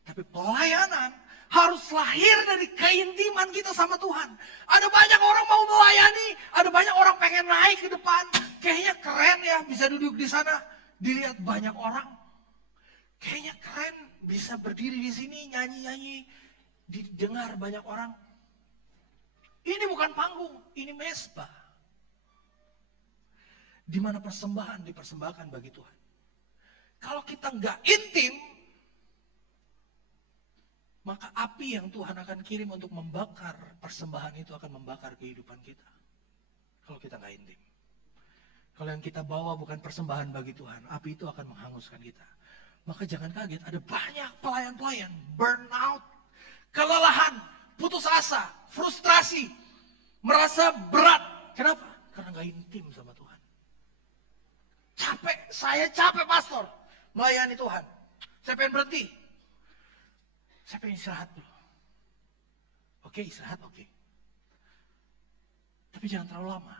tapi pelayanan harus lahir dari keintiman kita sama Tuhan. Ada banyak orang mau melayani, ada banyak orang pengen naik ke depan. Kayaknya keren ya bisa duduk di sana, dilihat banyak orang. Kayaknya keren bisa berdiri di sini nyanyi-nyanyi, didengar banyak orang. Ini bukan panggung, ini mesbah. Di mana persembahan dipersembahkan bagi Tuhan. Kalau kita nggak intim, maka api yang Tuhan akan kirim untuk membakar persembahan itu akan membakar kehidupan kita. Kalau kita nggak intim. Kalau yang kita bawa bukan persembahan bagi Tuhan, api itu akan menghanguskan kita. Maka jangan kaget, ada banyak pelayan-pelayan, burnout, kelelahan, putus asa, frustrasi, merasa berat. Kenapa? Karena nggak intim sama Tuhan. Capek, saya capek pastor, melayani Tuhan. Saya pengen berhenti. Saya pengen istirahat dulu. Oke, istirahat oke. Tapi jangan terlalu lama.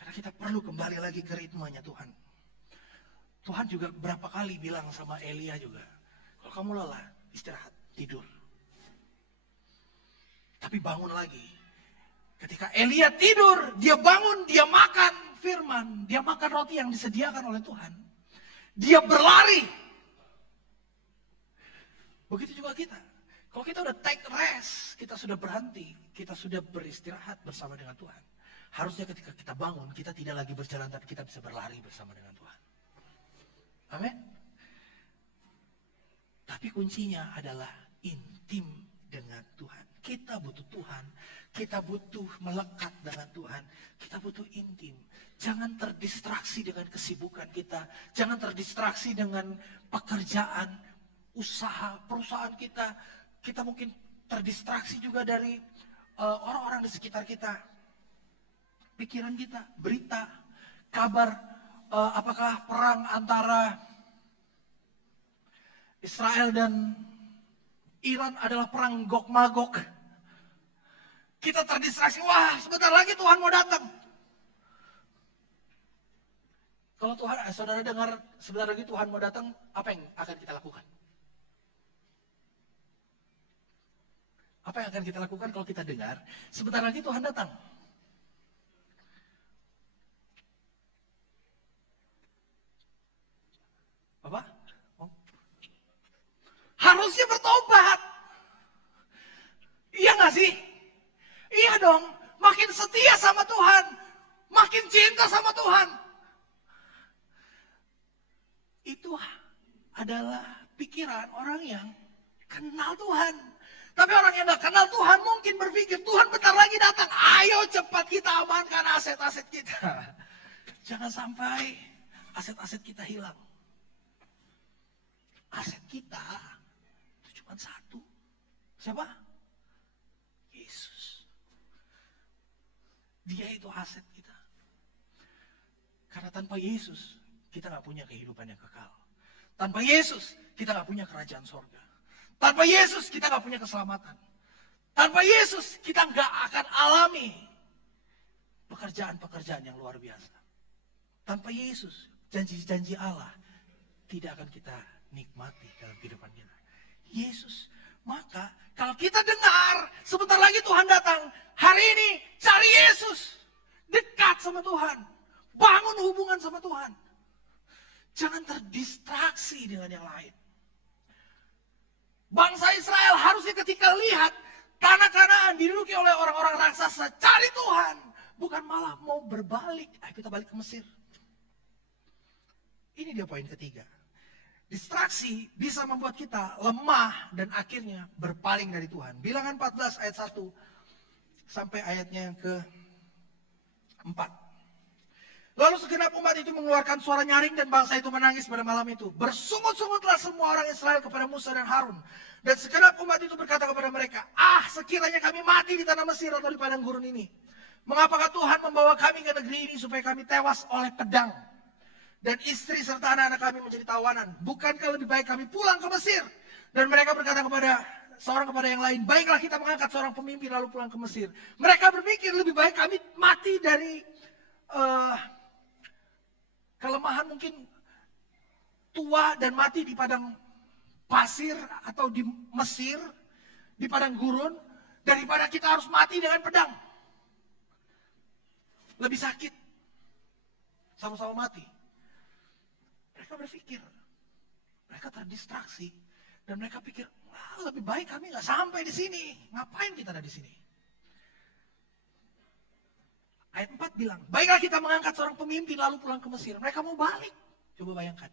Karena kita perlu kembali lagi ke ritmenya Tuhan. Tuhan juga berapa kali bilang sama Elia juga, kalau kamu lelah, istirahat, tidur. Tapi bangun lagi. Ketika Elia tidur, dia bangun, dia makan firman, dia makan roti yang disediakan oleh Tuhan. Dia berlari. Begitu juga kita. Kalau kita udah take rest, kita sudah berhenti, kita sudah beristirahat bersama dengan Tuhan. Harusnya ketika kita bangun, kita tidak lagi berjalan, tapi kita bisa berlari bersama dengan Tuhan. Amin. Tapi kuncinya adalah intim dengan Tuhan. Kita butuh Tuhan, kita butuh melekat dengan Tuhan, kita butuh intim. Jangan terdistraksi dengan kesibukan kita, jangan terdistraksi dengan pekerjaan, usaha, perusahaan kita. Kita mungkin terdistraksi juga dari orang-orang di sekitar kita. Pikiran kita, berita, kabar, apakah perang antara Israel dan Iran adalah perang Gog-Magog. Kita terdistraksi, wah sebentar lagi Tuhan mau datang. Kalau Tuhan, saudara dengar sebentar lagi Tuhan mau datang, apa yang akan kita lakukan? Apa yang akan kita lakukan kalau kita dengar, sebentar lagi Tuhan datang? Apa? Oh. Harusnya bertobat. Iya gak sih? Iya dong, makin setia sama Tuhan, makin cinta sama Tuhan. Itu adalah pikiran orang yang kenal Tuhan. Tapi orang yang gak kenal Tuhan mungkin berpikir, Tuhan bentar lagi datang, ayo cepat kita amankan aset-aset kita. Jangan sampai aset-aset kita hilang. Aset kita itu cuma satu. Siapa? Yesus. Dia itu aset kita. Karena tanpa Yesus, kita gak punya kehidupan yang kekal. Tanpa Yesus, kita gak punya kerajaan sorga. Tanpa Yesus, kita gak punya keselamatan. Tanpa Yesus, kita gak akan alami pekerjaan-pekerjaan yang luar biasa. Tanpa Yesus, janji-janji Allah tidak akan kita nikmati dalam kehidupan kita. Yesus Maka kalau kita dengar sebentar lagi Tuhan datang, hari ini cari Yesus. Dekat sama Tuhan. Bangun hubungan sama Tuhan. Jangan terdistraksi dengan yang lain. Bangsa Israel harusnya ketika lihat tanah Kanaan diduduki oleh orang-orang raksasa, cari Tuhan. Bukan malah mau berbalik. Ayo kita balik ke Mesir. Ini dia poin ketiga. Distraksi bisa membuat kita lemah dan akhirnya berpaling dari Tuhan. Bilangan 14 ayat 1 sampai ayatnya yang ke-4. Lalu segenap umat itu mengeluarkan suara nyaring dan bangsa itu menangis pada malam itu. Bersungut-sungutlah semua orang Israel kepada Musa dan Harun. Dan segenap umat itu berkata kepada mereka, sekiranya kami mati di tanah Mesir atau di padang gurun ini. Mengapakah Tuhan membawa kami ke negeri ini supaya kami tewas oleh pedang? Dan istri serta anak-anak kami menjadi tawanan. Bukankah lebih baik kami pulang ke Mesir? Dan mereka berkata kepada seorang kepada yang lain, baiklah kita mengangkat seorang pemimpin lalu pulang ke Mesir. Mereka berpikir lebih baik kami mati dari kelemahan, mungkin tua dan mati di padang pasir atau di Mesir, di padang gurun, daripada kita harus mati dengan pedang. Lebih sakit. Sama-sama mati. Mereka berpikir, mereka terdistraksi, dan mereka pikir, lebih baik kami nggak sampai di sini. Ngapain kita ada di sini? Ayat 4 bilang, baiklah kita mengangkat seorang pemimpin lalu pulang ke Mesir. Mereka mau balik. Coba bayangkan.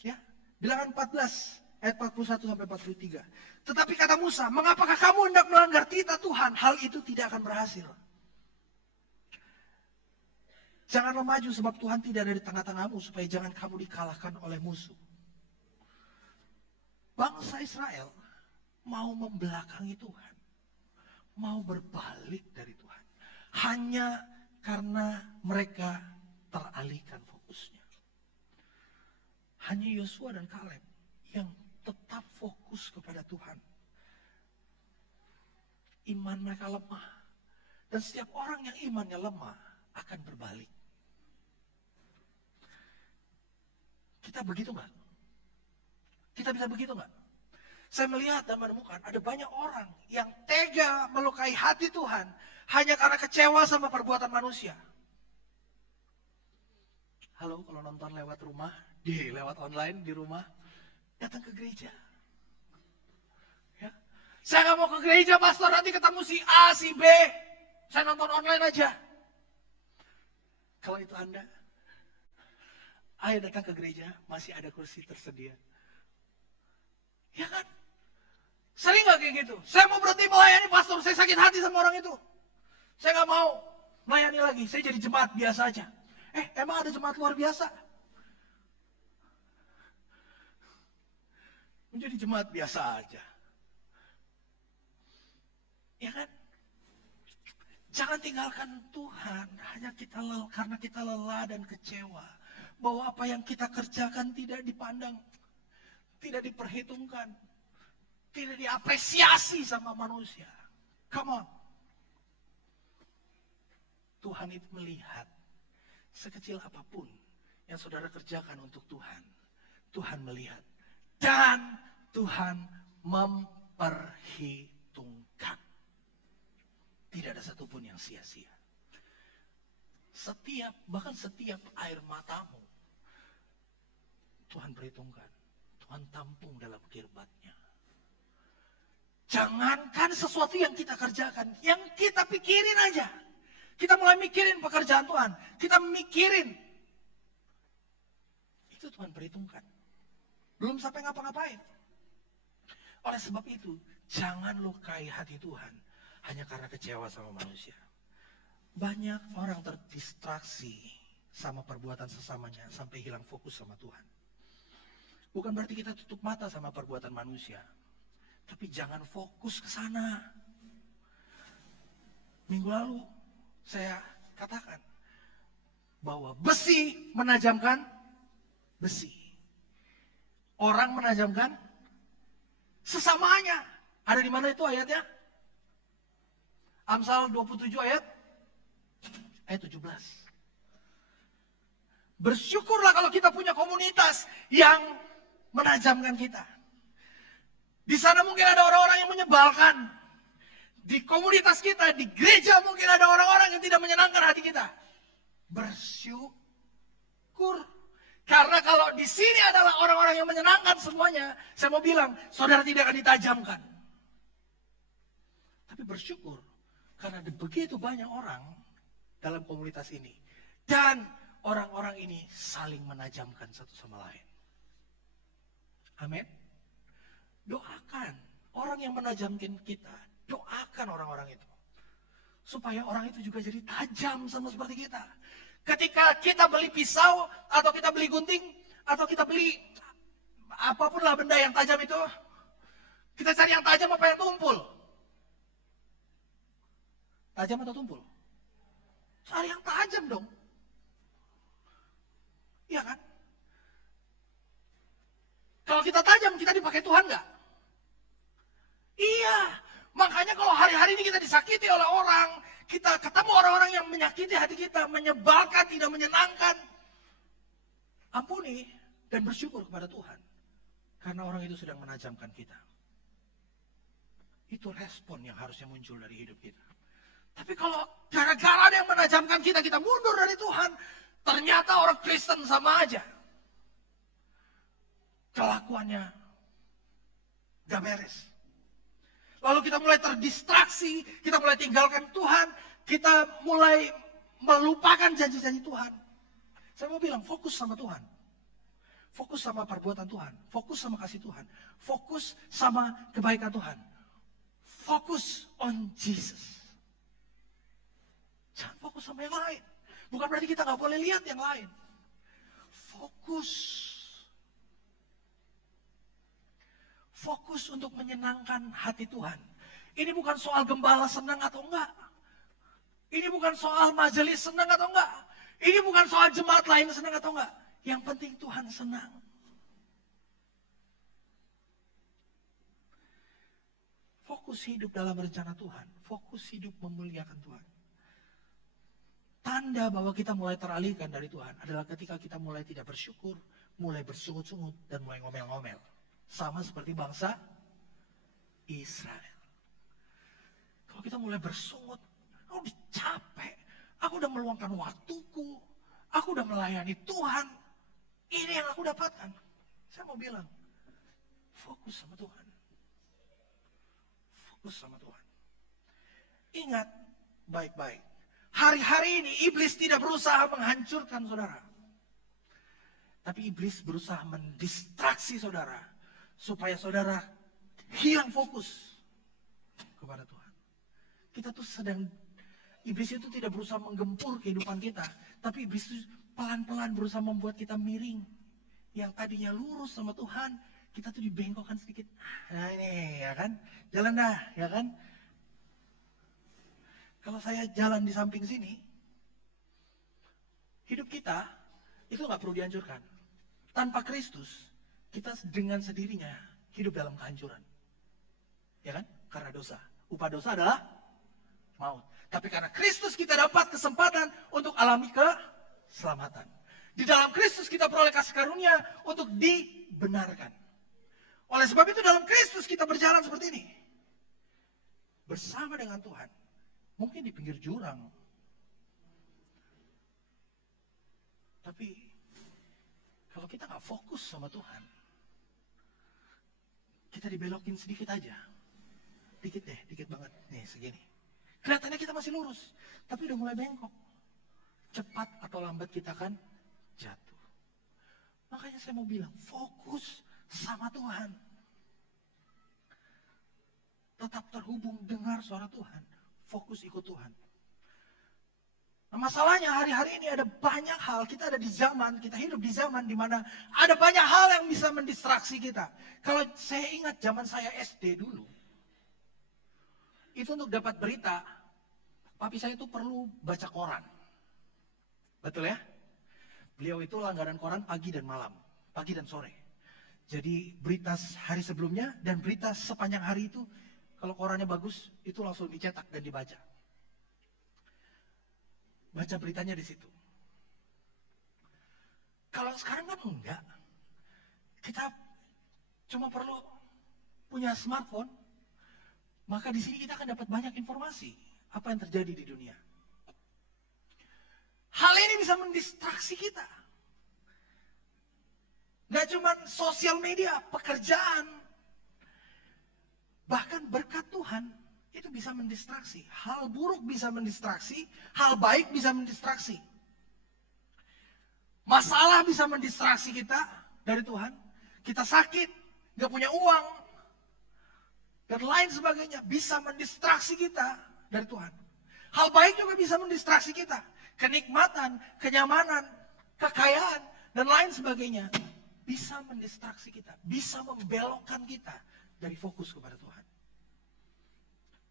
Ya, bilangan 14 ayat 41 sampai 43. Tetapi kata Musa, mengapakah kamu hendak melanggar titah Tuhan? Hal itu tidak akan berhasil. Janganlah maju sebab Tuhan tidak ada di tengah-tengahmu supaya jangan kamu dikalahkan oleh musuh. Bangsa Israel mau membelakangi Tuhan. Mau berbalik dari Tuhan. Hanya karena mereka teralihkan fokusnya. Hanya Yosua dan Kaleb yang tetap fokus kepada Tuhan. Iman mereka lemah. Dan setiap orang yang imannya lemah akan berbalik. Kita begitu nggak? Kita bisa begitu nggak? Saya melihat dan menemukan ada banyak orang yang tega melukai hati Tuhan hanya karena kecewa sama perbuatan manusia. Halo, kalau nonton lewat rumah, lewat online di rumah, datang ke gereja. Ya. Saya nggak mau ke gereja, pastor, nanti ketemu si A, si B. Saya nonton online aja. Kalau itu Anda, ayo datang ke gereja, masih ada kursi tersedia. Ya kan? Sering gak kayak gitu? Saya mau berhenti melayani pastor, saya sakit hati sama orang itu. Saya gak mau melayani lagi, saya jadi jemaat biasa aja. Emang ada jemaat luar biasa? Menjadi jemaat biasa aja. Ya kan? Jangan tinggalkan Tuhan hanya karena kita lelah dan kecewa. Bahwa apa yang kita kerjakan tidak dipandang, tidak diperhitungkan, tidak diapresiasi sama manusia. Come on. Tuhan itu melihat sekecil apapun yang saudara kerjakan untuk Tuhan. Tuhan melihat. Dan Tuhan memperhitungkan. Tidak ada satupun yang sia-sia. Bahkan setiap air matamu, Tuhan perhitungkan. Tuhan tampung dalam kirbatnya. Jangankan sesuatu yang kita kerjakan, yang kita pikirin aja. Kita mulai mikirin pekerjaan Tuhan. Kita mikirin. Itu Tuhan perhitungkan. Belum sampai ngapa-ngapain. Oleh sebab itu, jangan lukai hati Tuhan hanya karena kecewa sama manusia. Banyak orang terdistraksi sama perbuatan sesamanya sampai hilang fokus sama Tuhan. Bukan berarti kita tutup mata sama perbuatan manusia. Tapi jangan fokus ke sana. Minggu lalu saya katakan bahwa besi menajamkan besi. Orang menajamkan sesamanya. Ada di mana itu ayatnya? Amsal 27 ayat 17. Bersyukurlah kalau kita punya komunitas yang menajamkan kita. Di sana mungkin ada orang-orang yang menyebalkan. Di komunitas kita, di gereja mungkin ada orang-orang yang tidak menyenangkan hati kita. Bersyukur. Karena kalau di sini adalah orang-orang yang menyenangkan semuanya, saya mau bilang, saudara tidak akan ditajamkan. Tapi bersyukur, karena ada begitu banyak orang dalam komunitas ini. Dan orang-orang ini saling menajamkan satu sama lain. Amin. Doakan orang yang menajamkan kita. Doakan orang-orang itu. Supaya orang itu juga jadi tajam sama seperti kita. Ketika kita beli pisau, atau kita beli gunting, atau kita beli apapun lah benda yang tajam itu, kita cari yang tajam apa yang tumpul? Tajam atau tumpul? Cari yang tajam dong. Iya kan? Kalau kita tajam, kita dipakai Tuhan nggak? Iya. Makanya kalau hari-hari ini kita disakiti oleh orang, kita ketemu orang-orang yang menyakiti hati kita, menyebalkan, tidak menyenangkan, ampuni dan bersyukur kepada Tuhan. Karena orang itu sedang menajamkan kita. Itu respon yang harusnya muncul dari hidup kita. Tapi kalau gara-gara ada yang menajamkan kita, kita mundur dari Tuhan, ternyata orang Kristen sama aja. Kelakuannya gak beres. Lalu kita mulai terdistraksi, kita mulai tinggalkan Tuhan, kita mulai melupakan janji-janji Tuhan. Saya mau bilang, fokus sama Tuhan. Fokus sama perbuatan Tuhan. Fokus sama kasih Tuhan. Fokus sama kebaikan Tuhan. Fokus on Jesus. Jangan fokus sama yang lain. Bukan berarti kita gak boleh lihat yang lain. Fokus. Fokus untuk menyenangkan hati Tuhan. Ini bukan soal gembala senang atau enggak. Ini bukan soal majelis senang atau enggak. Ini bukan soal jemaat lain senang atau enggak. Yang penting Tuhan senang. Fokus hidup dalam rencana Tuhan. Fokus hidup memuliakan Tuhan. Tanda bahwa kita mulai teralihkan dari Tuhan adalah ketika kita mulai tidak bersyukur, mulai bersungut-sungut, dan mulai ngomel-ngomel. Sama seperti bangsa Israel. Kalau kita mulai bersungut, aku udah capek, aku udah meluangkan waktuku, aku udah melayani Tuhan, ini yang aku dapatkan. Saya mau bilang, fokus sama Tuhan. Fokus sama Tuhan. Ingat baik-baik, hari-hari ini iblis tidak berusaha menghancurkan saudara. Tapi iblis berusaha mendistraksi saudara. Supaya saudara hilang fokus kepada Tuhan. Kita tuh iblis itu tidak berusaha menggempur kehidupan kita. Tapi iblis itu pelan-pelan berusaha membuat kita miring. Yang tadinya lurus sama Tuhan, kita tuh dibengkokkan sedikit. Nah ini ya kan, jalan dah ya kan. Kalau saya jalan di samping sini, hidup kita itu gak perlu dihancurkan. Tanpa Kristus, kita dengan sendirinya hidup dalam kehancuran. Ya kan? Karena dosa. Upah dosa adalah maut. Tapi karena Kristus kita dapat kesempatan untuk alami keselamatan. Di dalam Kristus kita peroleh kasih karunia untuk dibenarkan. Oleh sebab itu dalam Kristus kita berjalan seperti ini. Bersama dengan Tuhan. Mungkin di pinggir jurang. Tapi kalau kita gak fokus sama Tuhan, kita dibelokin sedikit aja. Dikit deh, dikit banget. Nih segini. Kelihatannya kita masih lurus. Tapi udah mulai bengkok. Cepat atau lambat kita akan jatuh. Makanya saya mau bilang, fokus sama Tuhan. Tetap terhubung, dengar suara Tuhan. Fokus ikut Tuhan. Nah, masalahnya hari-hari ini ada banyak hal, kita ada di zaman, kita hidup di zaman di mana ada banyak hal yang bisa mendistraksi kita. Kalau saya ingat zaman saya SD dulu, itu untuk dapat berita, papi saya itu perlu baca koran. Betul ya? Beliau itu langganan koran pagi dan malam, pagi dan sore. Jadi berita hari sebelumnya dan berita sepanjang hari itu, kalau korannya bagus, itu langsung dicetak dan dibaca. Baca beritanya di situ. Kalau sekarang kan enggak. Kita cuma perlu punya smartphone, maka di sini kita akan dapat banyak informasi apa yang terjadi di dunia. Hal ini bisa mendistraksi kita. Gak cuma sosial media, pekerjaan, bahkan berkat Tuhan itu bisa mendistraksi. Hal buruk bisa mendistraksi, hal baik bisa mendistraksi. Masalah bisa mendistraksi kita dari Tuhan. Kita sakit, gak punya uang, dan lain sebagainya bisa mendistraksi kita dari Tuhan. Hal baik juga bisa mendistraksi kita. Kenikmatan, kenyamanan, kekayaan, dan lain sebagainya bisa mendistraksi kita, bisa membelokkan kita dari fokus kepada Tuhan.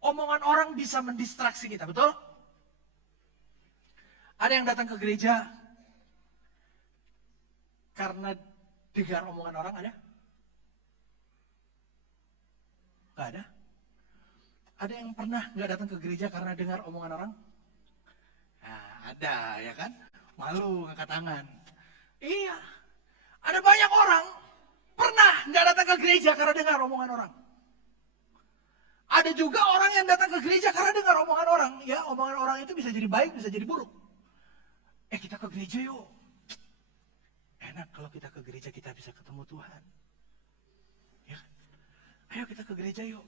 Omongan orang bisa mendistraksi kita, betul? Ada yang datang ke gereja karena dengar omongan orang, ada? Gak ada? Ada yang pernah gak datang ke gereja karena dengar omongan orang? Nah, ada ya kan? Malu ngangkat tangan. Iya, ada banyak orang pernah gak datang ke gereja karena dengar omongan orang. Ada juga orang yang datang ke gereja karena dengar omongan orang. Ya, omongan orang itu bisa jadi baik, bisa jadi buruk. Kita ke gereja yuk. Enak kalau kita ke gereja kita bisa ketemu Tuhan. Ya, ayo kita ke gereja yuk.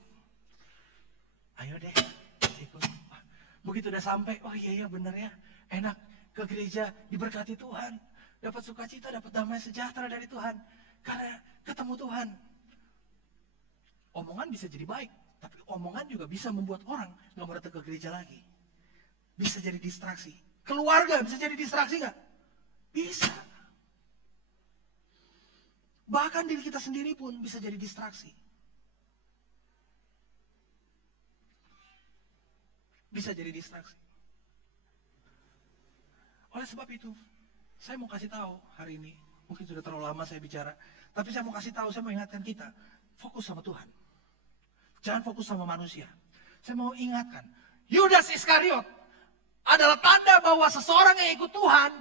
Ayo deh, ikut. Begitu udah sampai, oh iya benar ya. Enak ke gereja, diberkati Tuhan. Dapat sukacita, dapat damai sejahtera dari Tuhan. Karena ketemu Tuhan. Omongan bisa jadi baik, tapi omongan juga bisa membuat orang gak mau datang ke gereja lagi. Bisa jadi distraksi. Keluarga bisa jadi distraksi gak? Bisa. Bahkan diri kita sendiri pun bisa jadi distraksi. Bisa jadi distraksi. Oleh sebab itu, saya mau kasih tahu hari ini, mungkin sudah terlalu lama saya bicara, tapi saya mau kasih tahu, saya mau ingatkan kita, fokus sama Tuhan. Jangan fokus sama manusia. Saya mau ingatkan, Yudas Iskariot adalah tanda bahwa seseorang yang ikut Tuhan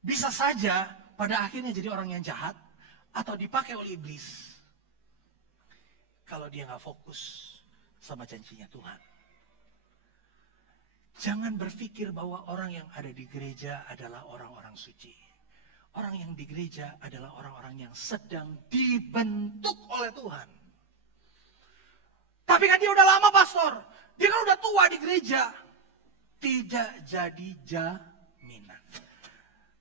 bisa saja pada akhirnya jadi orang yang jahat atau dipakai oleh iblis kalau dia nggak fokus sama janjinya Tuhan. Jangan berpikir bahwa orang yang ada di gereja adalah orang-orang suci. Orang yang di gereja adalah orang-orang yang sedang dibentuk oleh Tuhan. Tapi kan dia udah lama pastor, dia kan udah tua di gereja. Tidak jadi jaminan.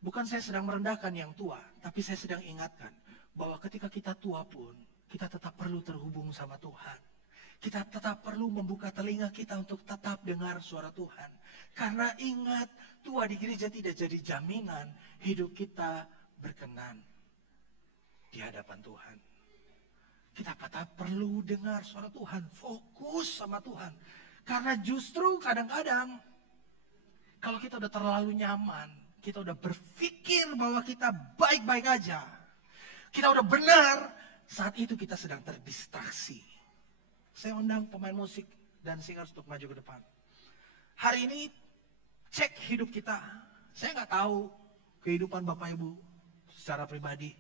Bukan saya sedang merendahkan yang tua, tapi saya sedang ingatkan bahwa ketika kita tua pun, kita tetap perlu terhubung sama Tuhan. Kita tetap perlu membuka telinga kita untuk tetap dengar suara Tuhan. Karena ingat, tua di gereja tidak jadi jaminan hidup kita berkenan di hadapan Tuhan. Kita tetap perlu dengar suara Tuhan, fokus sama Tuhan. Karena justru kadang-kadang, kalau kita udah terlalu nyaman, kita udah berpikir bahwa kita baik-baik aja, kita udah benar, saat itu kita sedang terdistraksi. Saya undang pemain musik dan singers untuk maju ke depan. Hari ini cek hidup kita. Saya nggak tahu kehidupan Bapak Ibu secara pribadi.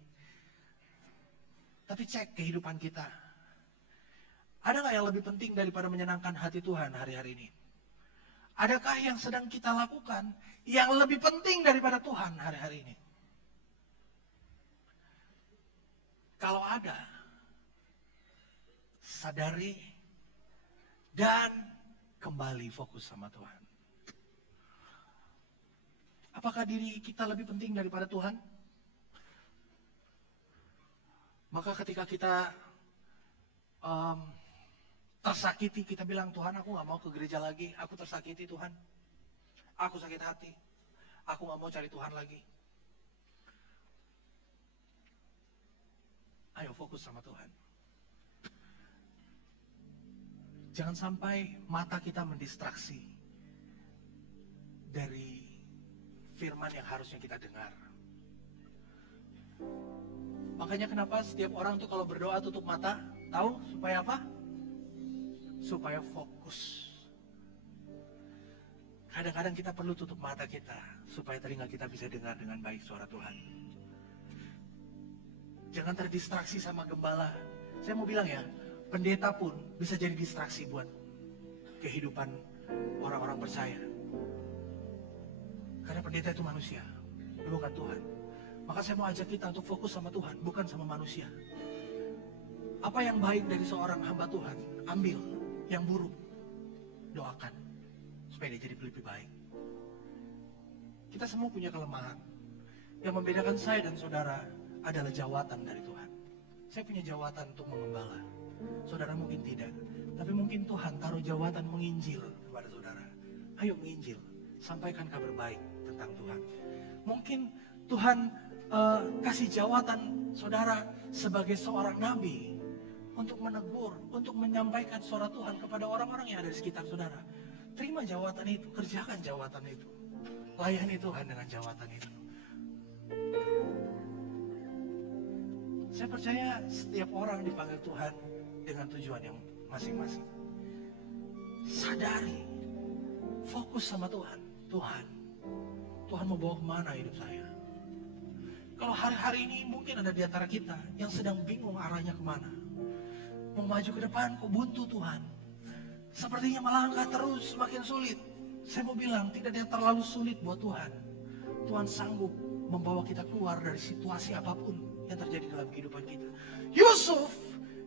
Tapi cek kehidupan kita. Ada nggak yang lebih penting daripada menyenangkan hati Tuhan hari-hari ini? Adakah yang sedang kita lakukan yang lebih penting daripada Tuhan hari-hari ini? Kalau ada, sadari dan kembali fokus sama Tuhan. Apakah diri kita lebih penting daripada Tuhan? Maka ketika kita tersakiti, kita bilang, Tuhan aku gak mau ke gereja lagi, aku tersakiti Tuhan. Aku sakit hati, aku gak mau cari Tuhan lagi. Ayo fokus sama Tuhan. Jangan sampai mata kita mendistraksi dari firman yang harusnya kita dengar. Makanya kenapa setiap orang tuh kalau berdoa tutup mata, tahu supaya apa? Supaya fokus. Kadang-kadang kita perlu tutup mata kita supaya telinga kita bisa dengar dengan baik suara Tuhan. Jangan terdistraksi sama gembala. Saya mau bilang ya, pendeta pun bisa jadi distraksi buat kehidupan orang-orang percaya. Karena pendeta itu manusia, bukan Tuhan. Maka saya mau ajak kita untuk fokus sama Tuhan, bukan sama manusia. Apa yang baik dari seorang hamba Tuhan, ambil. Yang buruk, doakan. Supaya dia jadi lebih baik. Kita semua punya kelemahan. Yang membedakan saya dan saudara adalah jawatan dari Tuhan. Saya punya jawatan untuk mengembala. Saudara mungkin tidak. Tapi mungkin Tuhan taruh jawatan menginjil kepada saudara. Ayo menginjil. Sampaikan kabar baik tentang Tuhan. Mungkin Tuhan kasih jawatan saudara sebagai seorang nabi untuk menegur, untuk menyampaikan suara Tuhan kepada orang-orang yang ada di sekitar saudara. Terima jawatan itu, kerjakan jawatan itu. Layani Tuhan dengan jawatan itu. Saya percaya setiap orang dipanggil Tuhan dengan tujuan yang masing-masing. Sadari, fokus sama Tuhan. Tuhan mau bawa kemana hidup saya? Kalau hari-hari ini mungkin ada di antara kita yang sedang bingung arahnya kemana. Mau maju ke depan kok buntu Tuhan. Sepertinya melangkah terus semakin sulit. Saya mau bilang tidak ada yang terlalu sulit buat Tuhan. Tuhan sanggup membawa kita keluar dari situasi apapun yang terjadi dalam kehidupan kita. Yusuf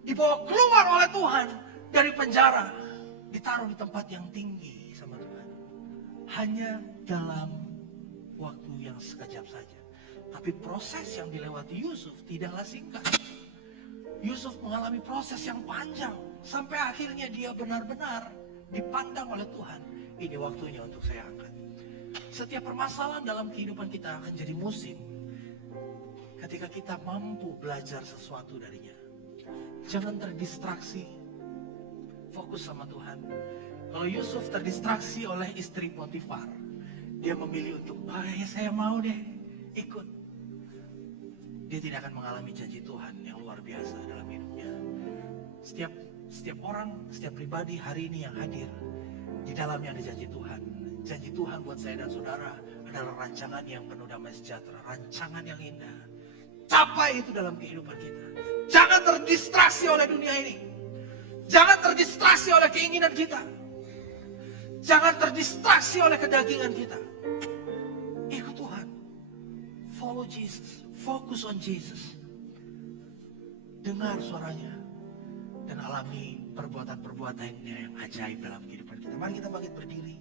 dibawa keluar oleh Tuhan dari penjara. Ditaruh di tempat yang tinggi sama Tuhan. Hanya dalam waktu yang sekejap saja. Tapi proses yang dilewati Yusuf tidaklah singkat. Yusuf mengalami proses yang panjang. Sampai akhirnya dia benar-benar dipandang oleh Tuhan. Ini waktunya untuk saya angkat. Setiap permasalahan dalam kehidupan kita akan jadi musim ketika kita mampu belajar sesuatu darinya. Jangan terdistraksi. Fokus sama Tuhan. Kalau Yusuf terdistraksi oleh istri Potifar, dia memilih untuk, ya saya mau deh ikut. Dia tidak akan mengalami janji Tuhan yang luar biasa dalam hidupnya. Setiap orang, setiap pribadi hari ini yang hadir, di dalamnya ada janji Tuhan. Janji Tuhan buat saya dan saudara adalah rancangan yang penuh damai sejahtera, rancangan yang indah. Capai itu dalam kehidupan kita. Jangan terdistraksi oleh dunia ini. Jangan terdistraksi oleh keinginan kita. Jangan terdistraksi oleh kedagingan kita. Ikut Tuhan. Follow Jesus. Focus on Jesus. Dengar suaranya. Dan alami perbuatan-perbuatannya yang ajaib dalam kehidupan kita. Mari kita bangkit berdiri.